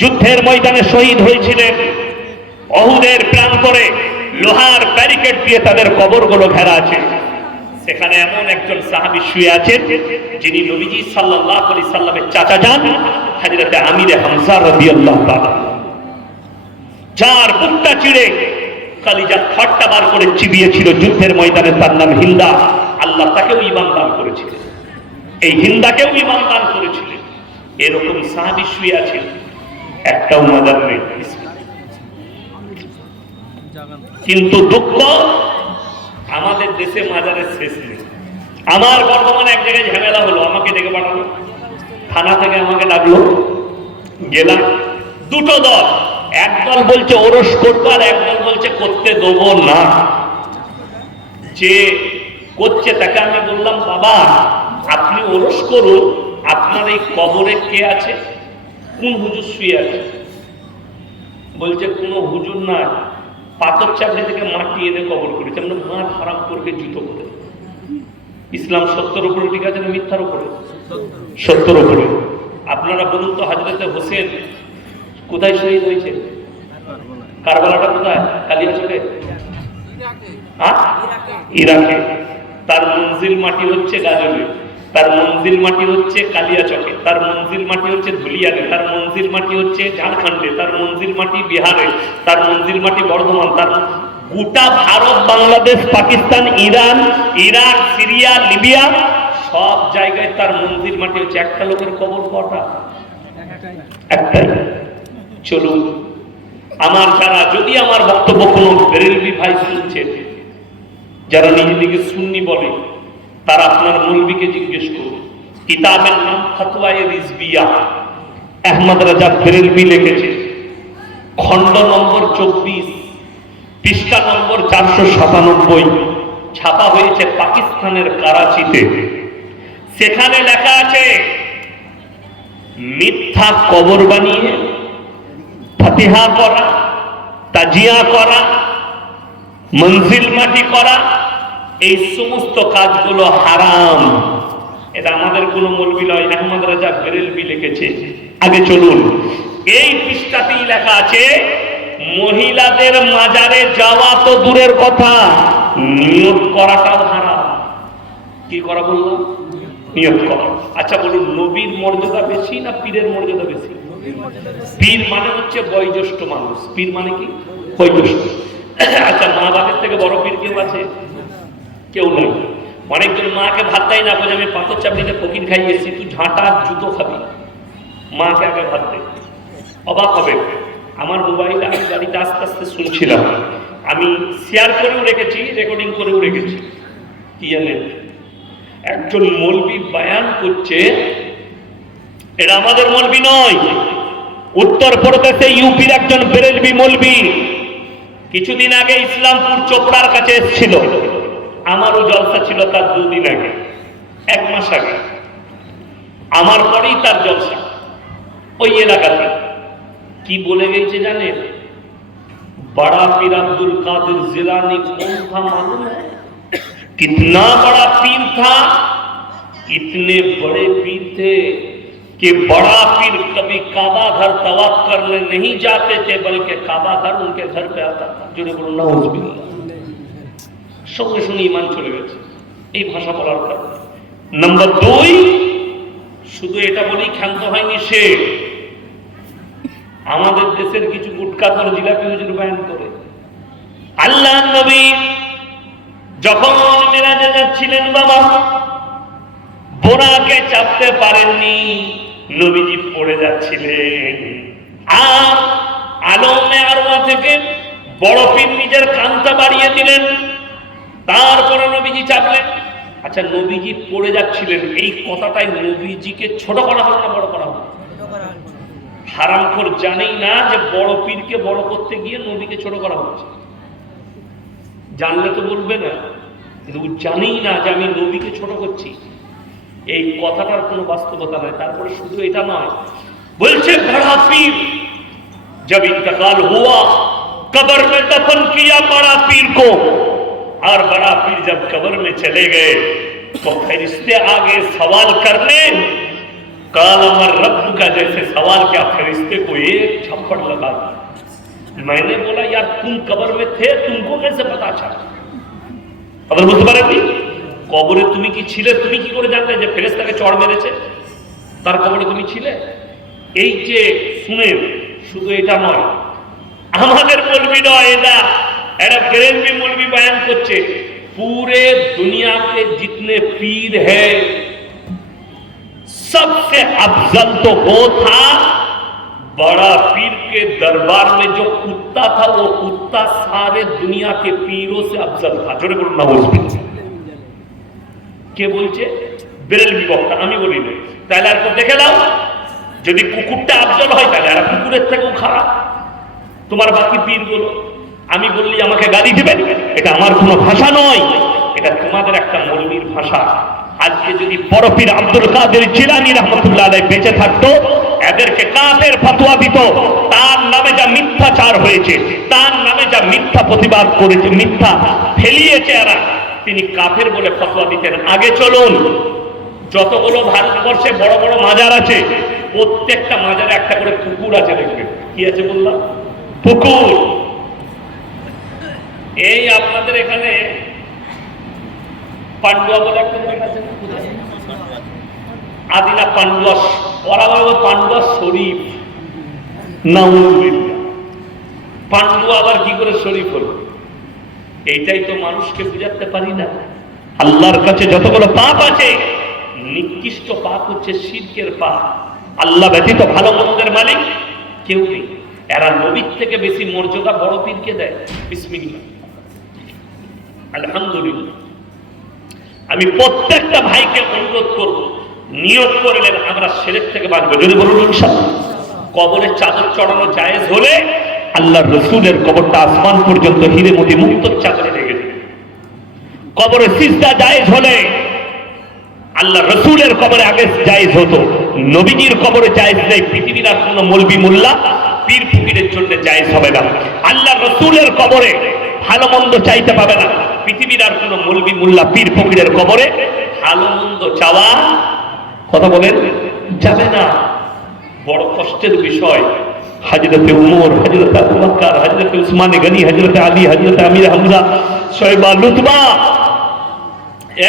যুদ্ধের ময়দানে শহীদ হয়েছিলেন। অহুদের প্রান্তরে লোহার ব্যারিকেড দিয়ে তাদের কবরগুলো ঘেরা আছে। সেখানে এমন একজন সাহাবী শুয়ে আছেন যিনি নবীজি সাল্লাল্লাহু আলাইহি সাল্লামের চাচা যান, হযরত আমির হামজা রাদিয়াল্লাহু তাআলা, যার বুকটা চিড়ে কালিজা ফাটটা বার করে চিবিয়েছিল যুদ্ধের ময়দানে। তার নাম হিন্দা। আল্লাহ তাকেও ঈমান দান করেছিলেন, এই হিন্দাকেও ঈমান দান করেছিলেন। এরকম সাহাবী শুয়ে আছেন, একটাও মাজার নেই। কিন্তু দুঃখ, আমাদের দেশে মাজারের শেষ নেই। আমার বর্তমানে এক জায়গায় ঝামেলা হলো, আমাকে ডেকে পাঠালো, থানা থেকে আমাকে ডাকলো, গেলাম। দুটো দল, একদল বলছে ওরস করবো, আর একদল বলছে করতে দেবো না। যে করছে তাকে আমি বললাম, বাবা আপনি ওরস করুন, আপনার এই কবরে কে আছে? কোন হুজুর শুয়ে আছে? বলছে কোনো হুজুর নাই, পাথর চাপড়ি থেকে মাটি এনে কবর করেছে। আমরা মার হারাম করবে জুতো করে। ইসলাম সত্যের উপরে ঠিক আছে না মিথ্যার উপরে? সত্যের উপরে। আপনারা বলুন তো, হযরত হোসেন কোথায় শহীদ হয়েছে? কারবালাটা কোথায়? কালিয়াচকে? ইরাকে। তার মঞ্জিল মাটি হচ্ছে গাজলে, তার মঞ্জিল মাটি হচ্ছে কালিয়াচকে, তার মঞ্জিল মাটি হচ্ছে ধুলিয়ানে, তার মঞ্জিল মাটি হচ্ছে ঝাড়খণ্ডে, তার মঞ্জিল মাটি বিহারে, তার মঞ্জিল মাটি বর্ধমান। তার গোটা Bharat, Bangladesh, Pakistan, Iran, Iraq, Syria, Libya সব জায়গায় তার মঞ্জিল মাটি হচ্ছে। একটা লোকের কবর কটা? একটাই। চলুন, আমার যারা, যদি আমার বক্তব্য কোনো বেরেলভি ভাই শুনছে, যারা নিজেদেরকে সুন্নি বলে, তারা আপনার মৌলবীকে জিজ্ঞেস করুন। কিতাবের নাম ফতওয়ায়ে রিজভিয়া, আহমদ রাজা বেরেলভি লিখেছে, খণ্ড নম্বর 24, পৃষ্ঠা নম্বর 497, ছাপা হয়েছে পাকিস্তানের করাচিতে। সেখানে লেখা আছে, মিথ্যা কবর বানিয়ে ফাতিহা করা, তাজিয়া করা, মঞ্জিল মাটি করা, এই সমস্ত কাজগুলো হারাম। এটা আমাদের কোনো মৌলবি নয়, আহমদ রাজা বেরেলভি লিখেছে। আগে চলুন, এই পৃষ্ঠাতেই লেখা আছে, মহিলাদের মাজারে যাওয়া তো দূরের কথা, নিয়ত করাটাও হারাম। কি করা বললাম? নিয়ত করা। আচ্ছা বলুন, নবীর মর্যাদা বেশি না পীরের মর্যাদা বেশি? পীর মানে হচ্ছে বয়োজ্যেষ্ঠ মানুষ। পীর মানে কি? বয়োজ্যেষ্ঠ। আচ্ছা, মা বাপের থেকে বড় পীর কেউ আছে? কেউ নাই। অনেকজন মাকে ভাত দেয় না, বলে আমি পাথর চাপড়িতে ফকির খাই এসেছি, তুই ঝাঁটা জুতো খাবি। মাকে আগে ভাত দেয়। অবাক হবে, আমার মোবাইলে আমি গাড়িতে আস্তে আস্তে শুনছিলাম, আমি শেয়ার করেও রেখেছি, রেকর্ডিং করেও রেখেছি। কি জানেন, একজন মৌলবি বয়ান করছে, এটা আমাদের মৌলবি নয়, উত্তরপ্রদেশে ইউপির একজন বেরেলভি মৌলবি। কিছুদিন আগে ইসলামপুর চোপড়ার কাছে এসেছিল, আমারও জলসা ছিল তার 2 দিন আগে, 1 মাস আগে। আমার পরেই তার জলসা ওই এলাকাতে। কি বলে গেছে জানেন? बड़ा पीर अब्दुल कादिर जिलानी कौन था मालूम है? कितना बड़ा पीर था, इतने बड़े पीर थे कि बड़ा पीर कभी काबा घर तवाफ करने नहीं जाते थे, बल्कि काबा घर उनके घर पे आता था। जुड़े बोलो नाउजुबिल्लाह। সঙ্গে সঙ্গে ঈমান চলে গেছে এই ভাষা বলার কারণে। নাম্বার 2, শুধু এটা বলেই ক্ষান্ত হয়নি সে, আমাদের দেশের কিছু গুটকা করে জিলাপি হুজুর বয়ান করে। আল্লাহ নবী যখন মিরাজে যাচ্ছিলেন, বাবা বোরাকে চাপতে পারেননি, নবীজি পড়ে যাচ্ছিলেন। আর আলমে আরওয়া থেকে বড় পীর নিজের কানটা বাড়িয়ে দিলেন, তারপরে নবীজি চাপলেন। আচ্ছা, নবীজি পড়ে যাচ্ছিলেন, এই কথাটাই নবীজিকে ছোট করা হলো না বড় করা হলো? হারামখোর জানেই না যে বড় পীরকে বড় করতে গিয়ে নবীকে ছোট করা হচ্ছে। জানলে তো বলবে না, কিন্তু জানেই না যে আমি নবীকে ছোট করছি। এই কথাটার কোনো বাস্তবতা নাই। তারপরে শুধু এটা নয়, বলছে বড়া পীর जब इंतकाल हुआ, कब्र में दफन किया बड़ा पीर को, और बड़ा पीर जब कब्र में चले गए तो फरिश्ते आगे सवाल करने, काल अमर रब का जैसे सवाल किया, फरिश्ते को एक झप्पड़ लगा दिया। मैंने बोला, यार तुम कब्र में थे, तुमको कैसे पता चला? कब्र বুঝতে পারেননি? কবরে তুমি কি ছিলে? তুমি কি করে জানলে যে ফেরেশতাকে চড় মেরেছে? তার কবরে তুমি ছিলে? এই যে শুনে, শুধু এটা নয়, আমাদের মৌলবি নয়, এটা বেরেলভি মৌলবি বয়ান করছে, पूरे दुनिया के जितने पीर है सबसे अफजल तो वो था, बड़ा पीर के दरबार में जो कुत्ता था, वो कुत्ता सारे दुनिया के पीरों से अफजल था। जोरे बोलो नाउजुबिल्लाह। কে বলছে? বেরেলভি বক্তা, আমি বলি না। তাহলে আর তো দেখে নাও, যদি কুকুরটা আফজল হয় তাহলে আর কুকুরের থেকেও খারাপ তোমার বাকি পীরগুলো। আমি বললি আমাকে গালি দিবেন, এটা আমার কোনো ভাষা নয়, এটা তোমাদের একটা মৌলবীর ভাষা। আজকে যদি বড় পীর আব্দুল কাদের জিলানী রাহমাতুল্লাহ আলাইহি বেঁচে থাকতো, এদেরকে কাফের ফতোয়া দিত, তার নামে যা মিথ্যাচার হয়েছে, তার নামে যা মিথ্যা প্রতিবাদ করেছে, মিথ্যা ফেলিয়েছে এরা, তিনি কাফের বলে ফতোয়া দিতেন। আগে চলুন, যতগুলো ভারতবর্ষে বড় বড় মাজার আছে, প্রত্যেকটা মাজারে একটা করে পুকুর আছে, দেখবেন। কি আছে বললাম? পুকুর। এই আপনাদের এখানে পান্ডুয়া বলে একটা জায়গা আছে, আদিনা পান্ডুয়া, ওরা বলে পান্ডুয়া শরীফ। নাউজুবিল্লাহ, পান্ডুয়া আবার কি করে শরীফ হল? এইটাই তো মানুষকে বুঝাতে পারি না। আল্লাহর কাছে যতগুলো পাপ আছে, নিকৃষ্ট পাপ হচ্ছে শিরকের পাপ। আল্লাহ ব্যতীত ভালো মন্দের মালিক কেউ নেই। এরা নবীর থেকে বেশি মর্যাদা বড় পীরকে দেয়। বিসমিল্লাহ, আলহামদুলিল্লাহ। আমি প্রত্যেকটা ভাইকে অনুরোধ করব, নিয়ত করলেন আমরা শিরক থেকে বাঁচবো, যদি বলুন ইনশাআল্লাহ। কবরে চাদর চড়ানো জায়েজ হলে আল্লাহর রসুলের কবরটা আসমান পর্যন্ত হিরে মোতি মুক্ত চাদরে ঢেকে দেবে। কবরে সিজদা জায়েজ হলে আল্লাহ রসুলের কবরে আগে জায়েজ হতো, নবীজির কবরে জায়েজ নেই। পৃথিবীর আর কোন মৌলবি মোল্লা পীর ফকিরের জন্য জায়েজ হবে না। আল্লাহ রসুলের কবরে ভালো মন্দ চাইতে পাবে না। পৃথিবীর আর কোন মৌলবি মোল্লা পীর ফকিরের কবরে ভালো মন্দ চাওয়া, কথা বলেন, যাবে না। বড় কষ্টের বিষয়। হযরতে উমর, হযরতে আবু বকর, হযরতে উসমান গনি, হযরতে আলী, হযরতে আমির হামজা, শয়বা, লুতবা,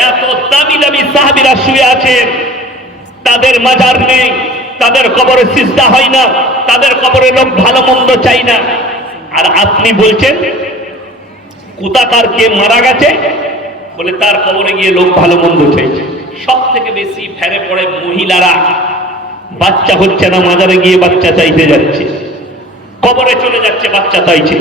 এত দামি দামি সাহাবীরা শুয়ে আছেন, তাদের মাজার নেই, তাদের কবরে সিজদা হয় না, তাদের কবরে লোক ভালো মন্দ চাই না। আর আপনি বলছেন কুতাকার কে মারা গেছে বলে তার কবরে গিয়ে লোক ভালো মন্দ চাইছে। সব থেকে বেশি ফেরে পড়ে মহিলারা। বাচ্চা হচ্ছে না, মাজারে গিয়ে বাচ্চা চাইতে যাচ্ছে, কবরে চলে যাচ্ছে বাচ্চা চাইছে।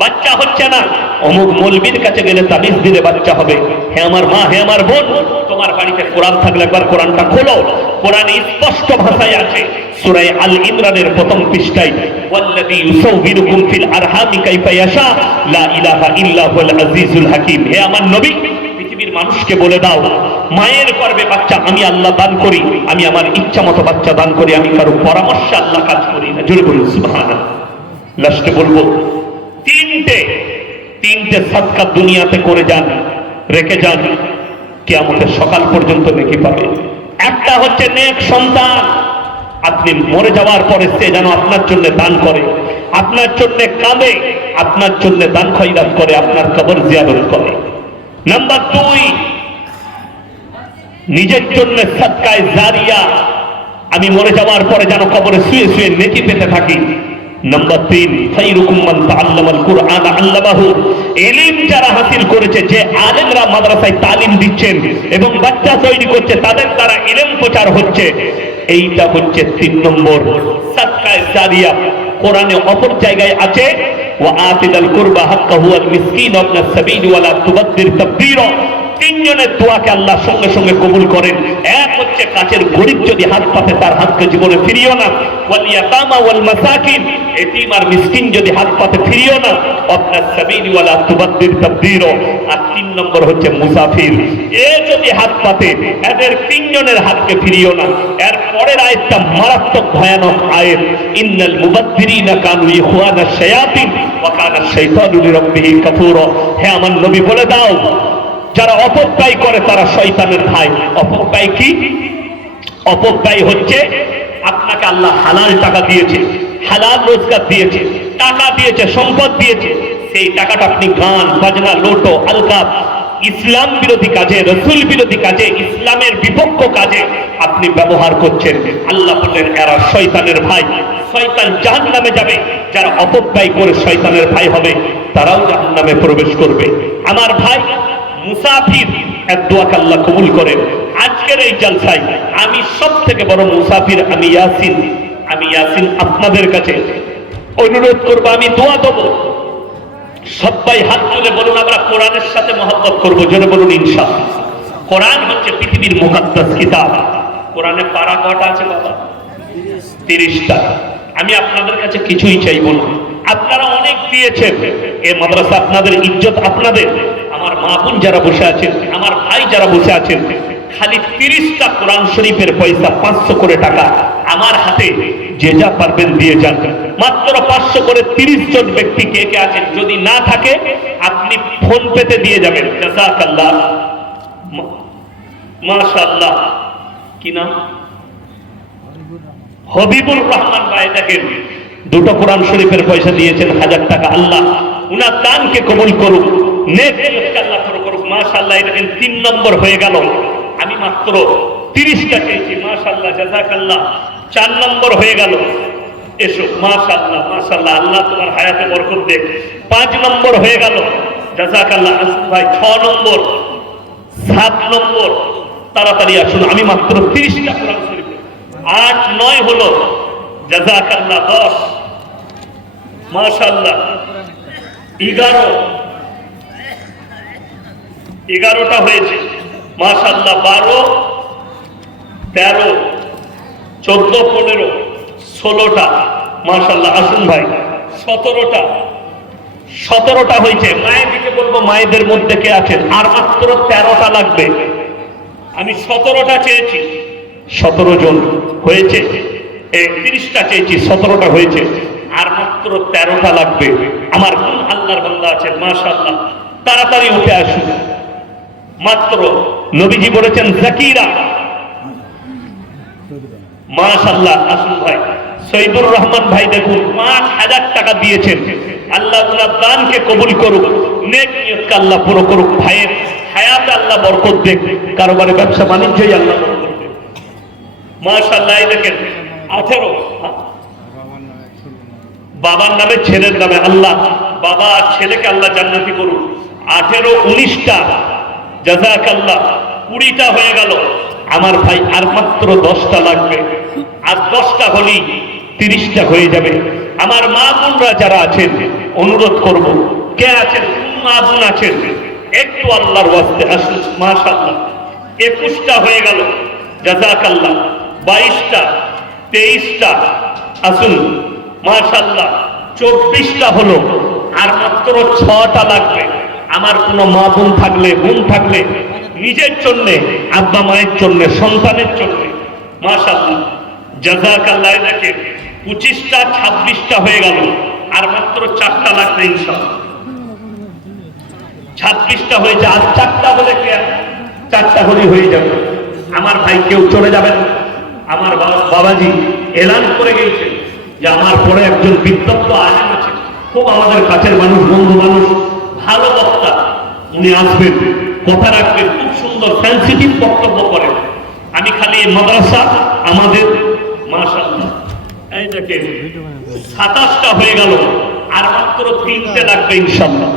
বাচ্চা হচ্ছে না, অমুক মৌলবীর কাছে গেলে তাবিজ দিলে বাচ্চা হবে। হে আমার মা, হে আমার বোন, তোমার বাড়িতে কোরআন থাকলে একবার কোরআনটা খোলো। কোরআনে স্পষ্ট ভাষায় আছে, সূরা আল ইমরানের প্রথম পৃষ্ঠায়, ওয়াল্লাযী ইউসাউবিরুকুম ফিল আরহামি কাইফা ইয়াশা লা ইলাহা ইল্লা হুয়াল আজিজুল হাকীম। হে আমার নবী, পৃথিবীর মানুষকে বলে দাও, মায়ের গর্ভে বাচ্চা আমি আল্লাহ দান করি, আমি আমার ইচ্ছা মতো বাচ্চা দান করি, আমি কারো পরামর্শে আল্লাহ কাজ করি না। জোরে বলুন সুবহানাল্লাহ। লাস্টে বলবো, তিনটে সাদকা দুনিয়াতে করে যান, রেখে যান, কিয়ামতের সকাল পর্যন্ত নেকি পাবে। একটা হচ্ছে নেক সন্তান। আপনি মরে যাওয়ার পরে সে যেন আপনার জন্য দান করে, আপনার জন্য কাঁদে, আপনার জন্য দান খয়রাত করে, আপনার কবর জিয়ারত করে। নাম্বার 2, নিজের জন্য সাদকায়ে জারিয়া, আমি মরে যাওয়ার পরে যেন কবরে শুয়ে শুয়ে নেকি পেতে থাকি। নাম্বার 3, খায়রুকুম মান তাআল্লামাল কুরআন আল্লামাহু, ইলম যারা হাসিল করেছে, যে আলেমরা মাদ্রাসায় তালিম দিচ্ছেন এবং বাচ্চা তৈরি করছে, তাদের দ্বারা ইলম প্রচার হচ্ছে, এইটা হচ্ছে 3 নম্বর সাদকায়ে জারিয়া। কোরআনে অপর জায়গায় আছে, ওয়া আতিদাল কুরবা হাক্কাহু ওয়াল মিসকিন ওয়া ইবনাস সাবিল ওয়া লা তুবাদ্দির তাবদীরা। 3 জনের দোয়াকে আল্লাহ সঙ্গে সঙ্গে কবুল করেন। এক হচ্ছে কাছের গরিব যদি হাত পাতে, তার হাতকে জীবনে ফিরিও না। ওয়াল ইয়াতামা ওয়াল মাসাকিন, এতিম আর মিসকিন যদি হাত পাতে ফিরিও না। ইবনাস সাবিল ওয়া লা তুবাদ্দির তাবদীরা। আর 3 নম্বর হচ্ছে মুসাফির, এ যদি হাত পাতে, এদের 3 জনের হাতকে ফিরিও না। এর পরের আয়াতটা মারাত্মক ভয়ানক আয়াত, ইন্নাল মুবাদ্দিরিনা কানু ইখওয়ানাশ শায়াতিন ওয়া কানা শাইতানু লিরাব্বিহি কাফুরা। হে আমার নবী বলে দাও, যারা অপব্যয় করে তারা শয়তানের ভাই। অপব্যয় কি? অপব্যয় হচ্ছে আপনাকে আল্লাহ হালাল টাকা দিয়েছে, হালাল রোজগার দিয়েছে, টাকা দিয়েছে, সম্পদ দিয়েছে, সেই টাকাটা আপনি গান বাজনা, লোটো, আলকাপ, ইসলাম বিরোধী কাজে, রসুল বিরোধী কাজে, ইসলামের বিপক্ষ কাজে আপনি ব্যবহার করছেন। আল্লাহ বললেন এরা শয়তানের ভাই, শয়তান জাহান্নামে যাবে। যারা অপব্যয় করে শয়তানের ভাই হবে, তারাও জাহান্নামে প্রবেশ করবে। আমার ভাই মুসাফির, এক দোয়াকে আল্লাহ কবুল করেন। আজকের এই জলসায় আমি সব থেকে বড় মুসাফির, আমি ইয়াসিন আপনাদের কাছে অনুরোধ করবো, আমি দোয়া দেবো। সবাই হাত তুলে বলুন, আমরা কোরআনের সাথে মহব্বত করবো। জোরে বলুন ইনশাআল্লাহ। কোরআন হচ্ছে পৃথিবীর মুকাদ্দাস কিতাব। কোরআনে পারা কটা আছে বাবা? 30টা। আমি আপনাদের কাছে কিছুই চাইব না, আপনারা অনেক দিয়েছেন। এ মাদ্রাসা আপনাদের, ইজ্জত আপনাদের। আমার মা বোন যারা বসে আছেন, আমার ভাই যারা বসে আছেন, খালি 30টা কোরআন শরীফের পয়সা 500 করে টাকা আমার হাতে যে যা পারবেন দিয়ে যান। মাত্র 500 করে 30 জন ব্যক্তি কে কে আছেন, যদি না থাকে আপনি ফোন পেতে দিয়ে যাবেন। জাযাকাল্লাহ, মাশাআল্লাহ। কি নাম? হবিবুর রহমান ভাই, দেখেন দুটো কোরআন শরীফের পয়সা দিয়েছেন 1000 টাকা। আল্লাহ উনার দানকে কবুল করুক, নেক নিয়তকে আল্লাহ পুরো করুক। মাশাআল্লাহ, এটা 3 নম্বর হয়ে গেল। আমি মাত্র 30টা চেয়েছি। মাশাআল্লাহ, জাযাকাল্লাহ। 4 নম্বর হয়ে গেল। এসো, মাশাআল্লাহ মাশাআল্লাহ, আল্লাহ তোমার হায়াতে বরকত দেখ। 5 নম্বর হয়ে গেল, জাযাকাল্লাহ। আসুন ভাই, 6 নম্বর, 7 নম্বর, তাড়াতাড়ি আসুন। আমি মাত্র 30টা কোরআন শরীফ। 8, 9 হলো, জাযাকাল্লাহ। 10, মাশাআল্লাহ। 11টা হয়েছে, মাশাআল্লাহ। 12, 13, 14, 15, 16টা, মাশাআল্লাহ। আসুন ভাই, 17টা হয়েছে। মায়ের দিকে বলবো, মায়েদের মধ্যে কে আছেন? আর মাত্র 13টা লাগবে। আমি 17টা চেয়েছি, 17 জন হয়েছে। 30টা চেয়েছি, 17টা হয়েছে। আর মাত্র 13টা লাগবে। আমার কোন আল্লাহর বান্দা আছেন? মাশাআল্লাহ, তাড়াতাড়ি উঠে আসুন। মাত্র, নবীজি বলেছেন জাকিরা, মাশাআল্লাহ। আসুন ভাই, সৈয়দুর রহমান ভাই দেখুন 5000 টাকা দিয়েছেন। আল্লাহ উনার দানকে কবুল করুক, নেক নিয়তকে আল্লাহ পুরো করুক। ভাইয়ের হায়াতে আল্লাহ বরকত দেখ, কারোবারে ব্যবসা বাণিজ্যই আল্লাহ বরকত দেখ। মাশাআল্লাহ, এই দেখেন 18, বাবার নামে ছেলের নামে, আল্লাহ বাবা আর ছেলেকে আল্লাহ জান্নাতি করুক। 18, 19টা, জাযাকাল্লাহ। 20টা হয়ে গেল। আমার ভাই আর মাত্র 10টা লাগবে। আর 10টা হলেই 30টা হয়ে যাবে। আমার মা বোনরা যারা আছেন, অনুরোধ করব, কে আছেন, কোন মা বোন আছেন, একটু আল্লাহর ওয়াস্তে আসুন। মাশাআল্লাহ, 21টা হয়ে গেল, জাযাকাল্লাহ। 22টা, 23টা, আসুন, মাশাআল্লাহ। 24টা হলো, আর মাত্র 6টা লাগবে। আমার কোনো মা বোন থাকলে, বোন থাকলে, নিজের জন্য, আব্বা মায়ের জন্য, সন্তানের জন্য, মাশাআল্লাহ, জাযাকাল্লাহ। দেখেন 25টা, 26টা হয়ে গেল। আর মাত্র 4টা লাগবে ইনশাআল্লাহ। 26টা হয়েছে। আর 4টা হলে, 4টা হলে হয়ে যাবে। আমার ভাই কেউ চলে যাবেন। আমার বাবাজি এলান করে গেছে যে আমার পরে একজন বিদ্যপ্ত আলেম আছে, খুব আমাদের কাছের মানুষ, বন্ধু মানুষ, ভালো বক্তা, উনি আসবেন, কথা রাখবেন, খুব সুন্দর সেন্সিটিভ বক্তব্য করেন। আমি খালি মাদ্রাসা আমাদের, মাশাআল্লাহ, এই দেখেন 27টা হয়ে গেল। আর মাত্র 3টে লাগবে ইনশাআল্লাহ।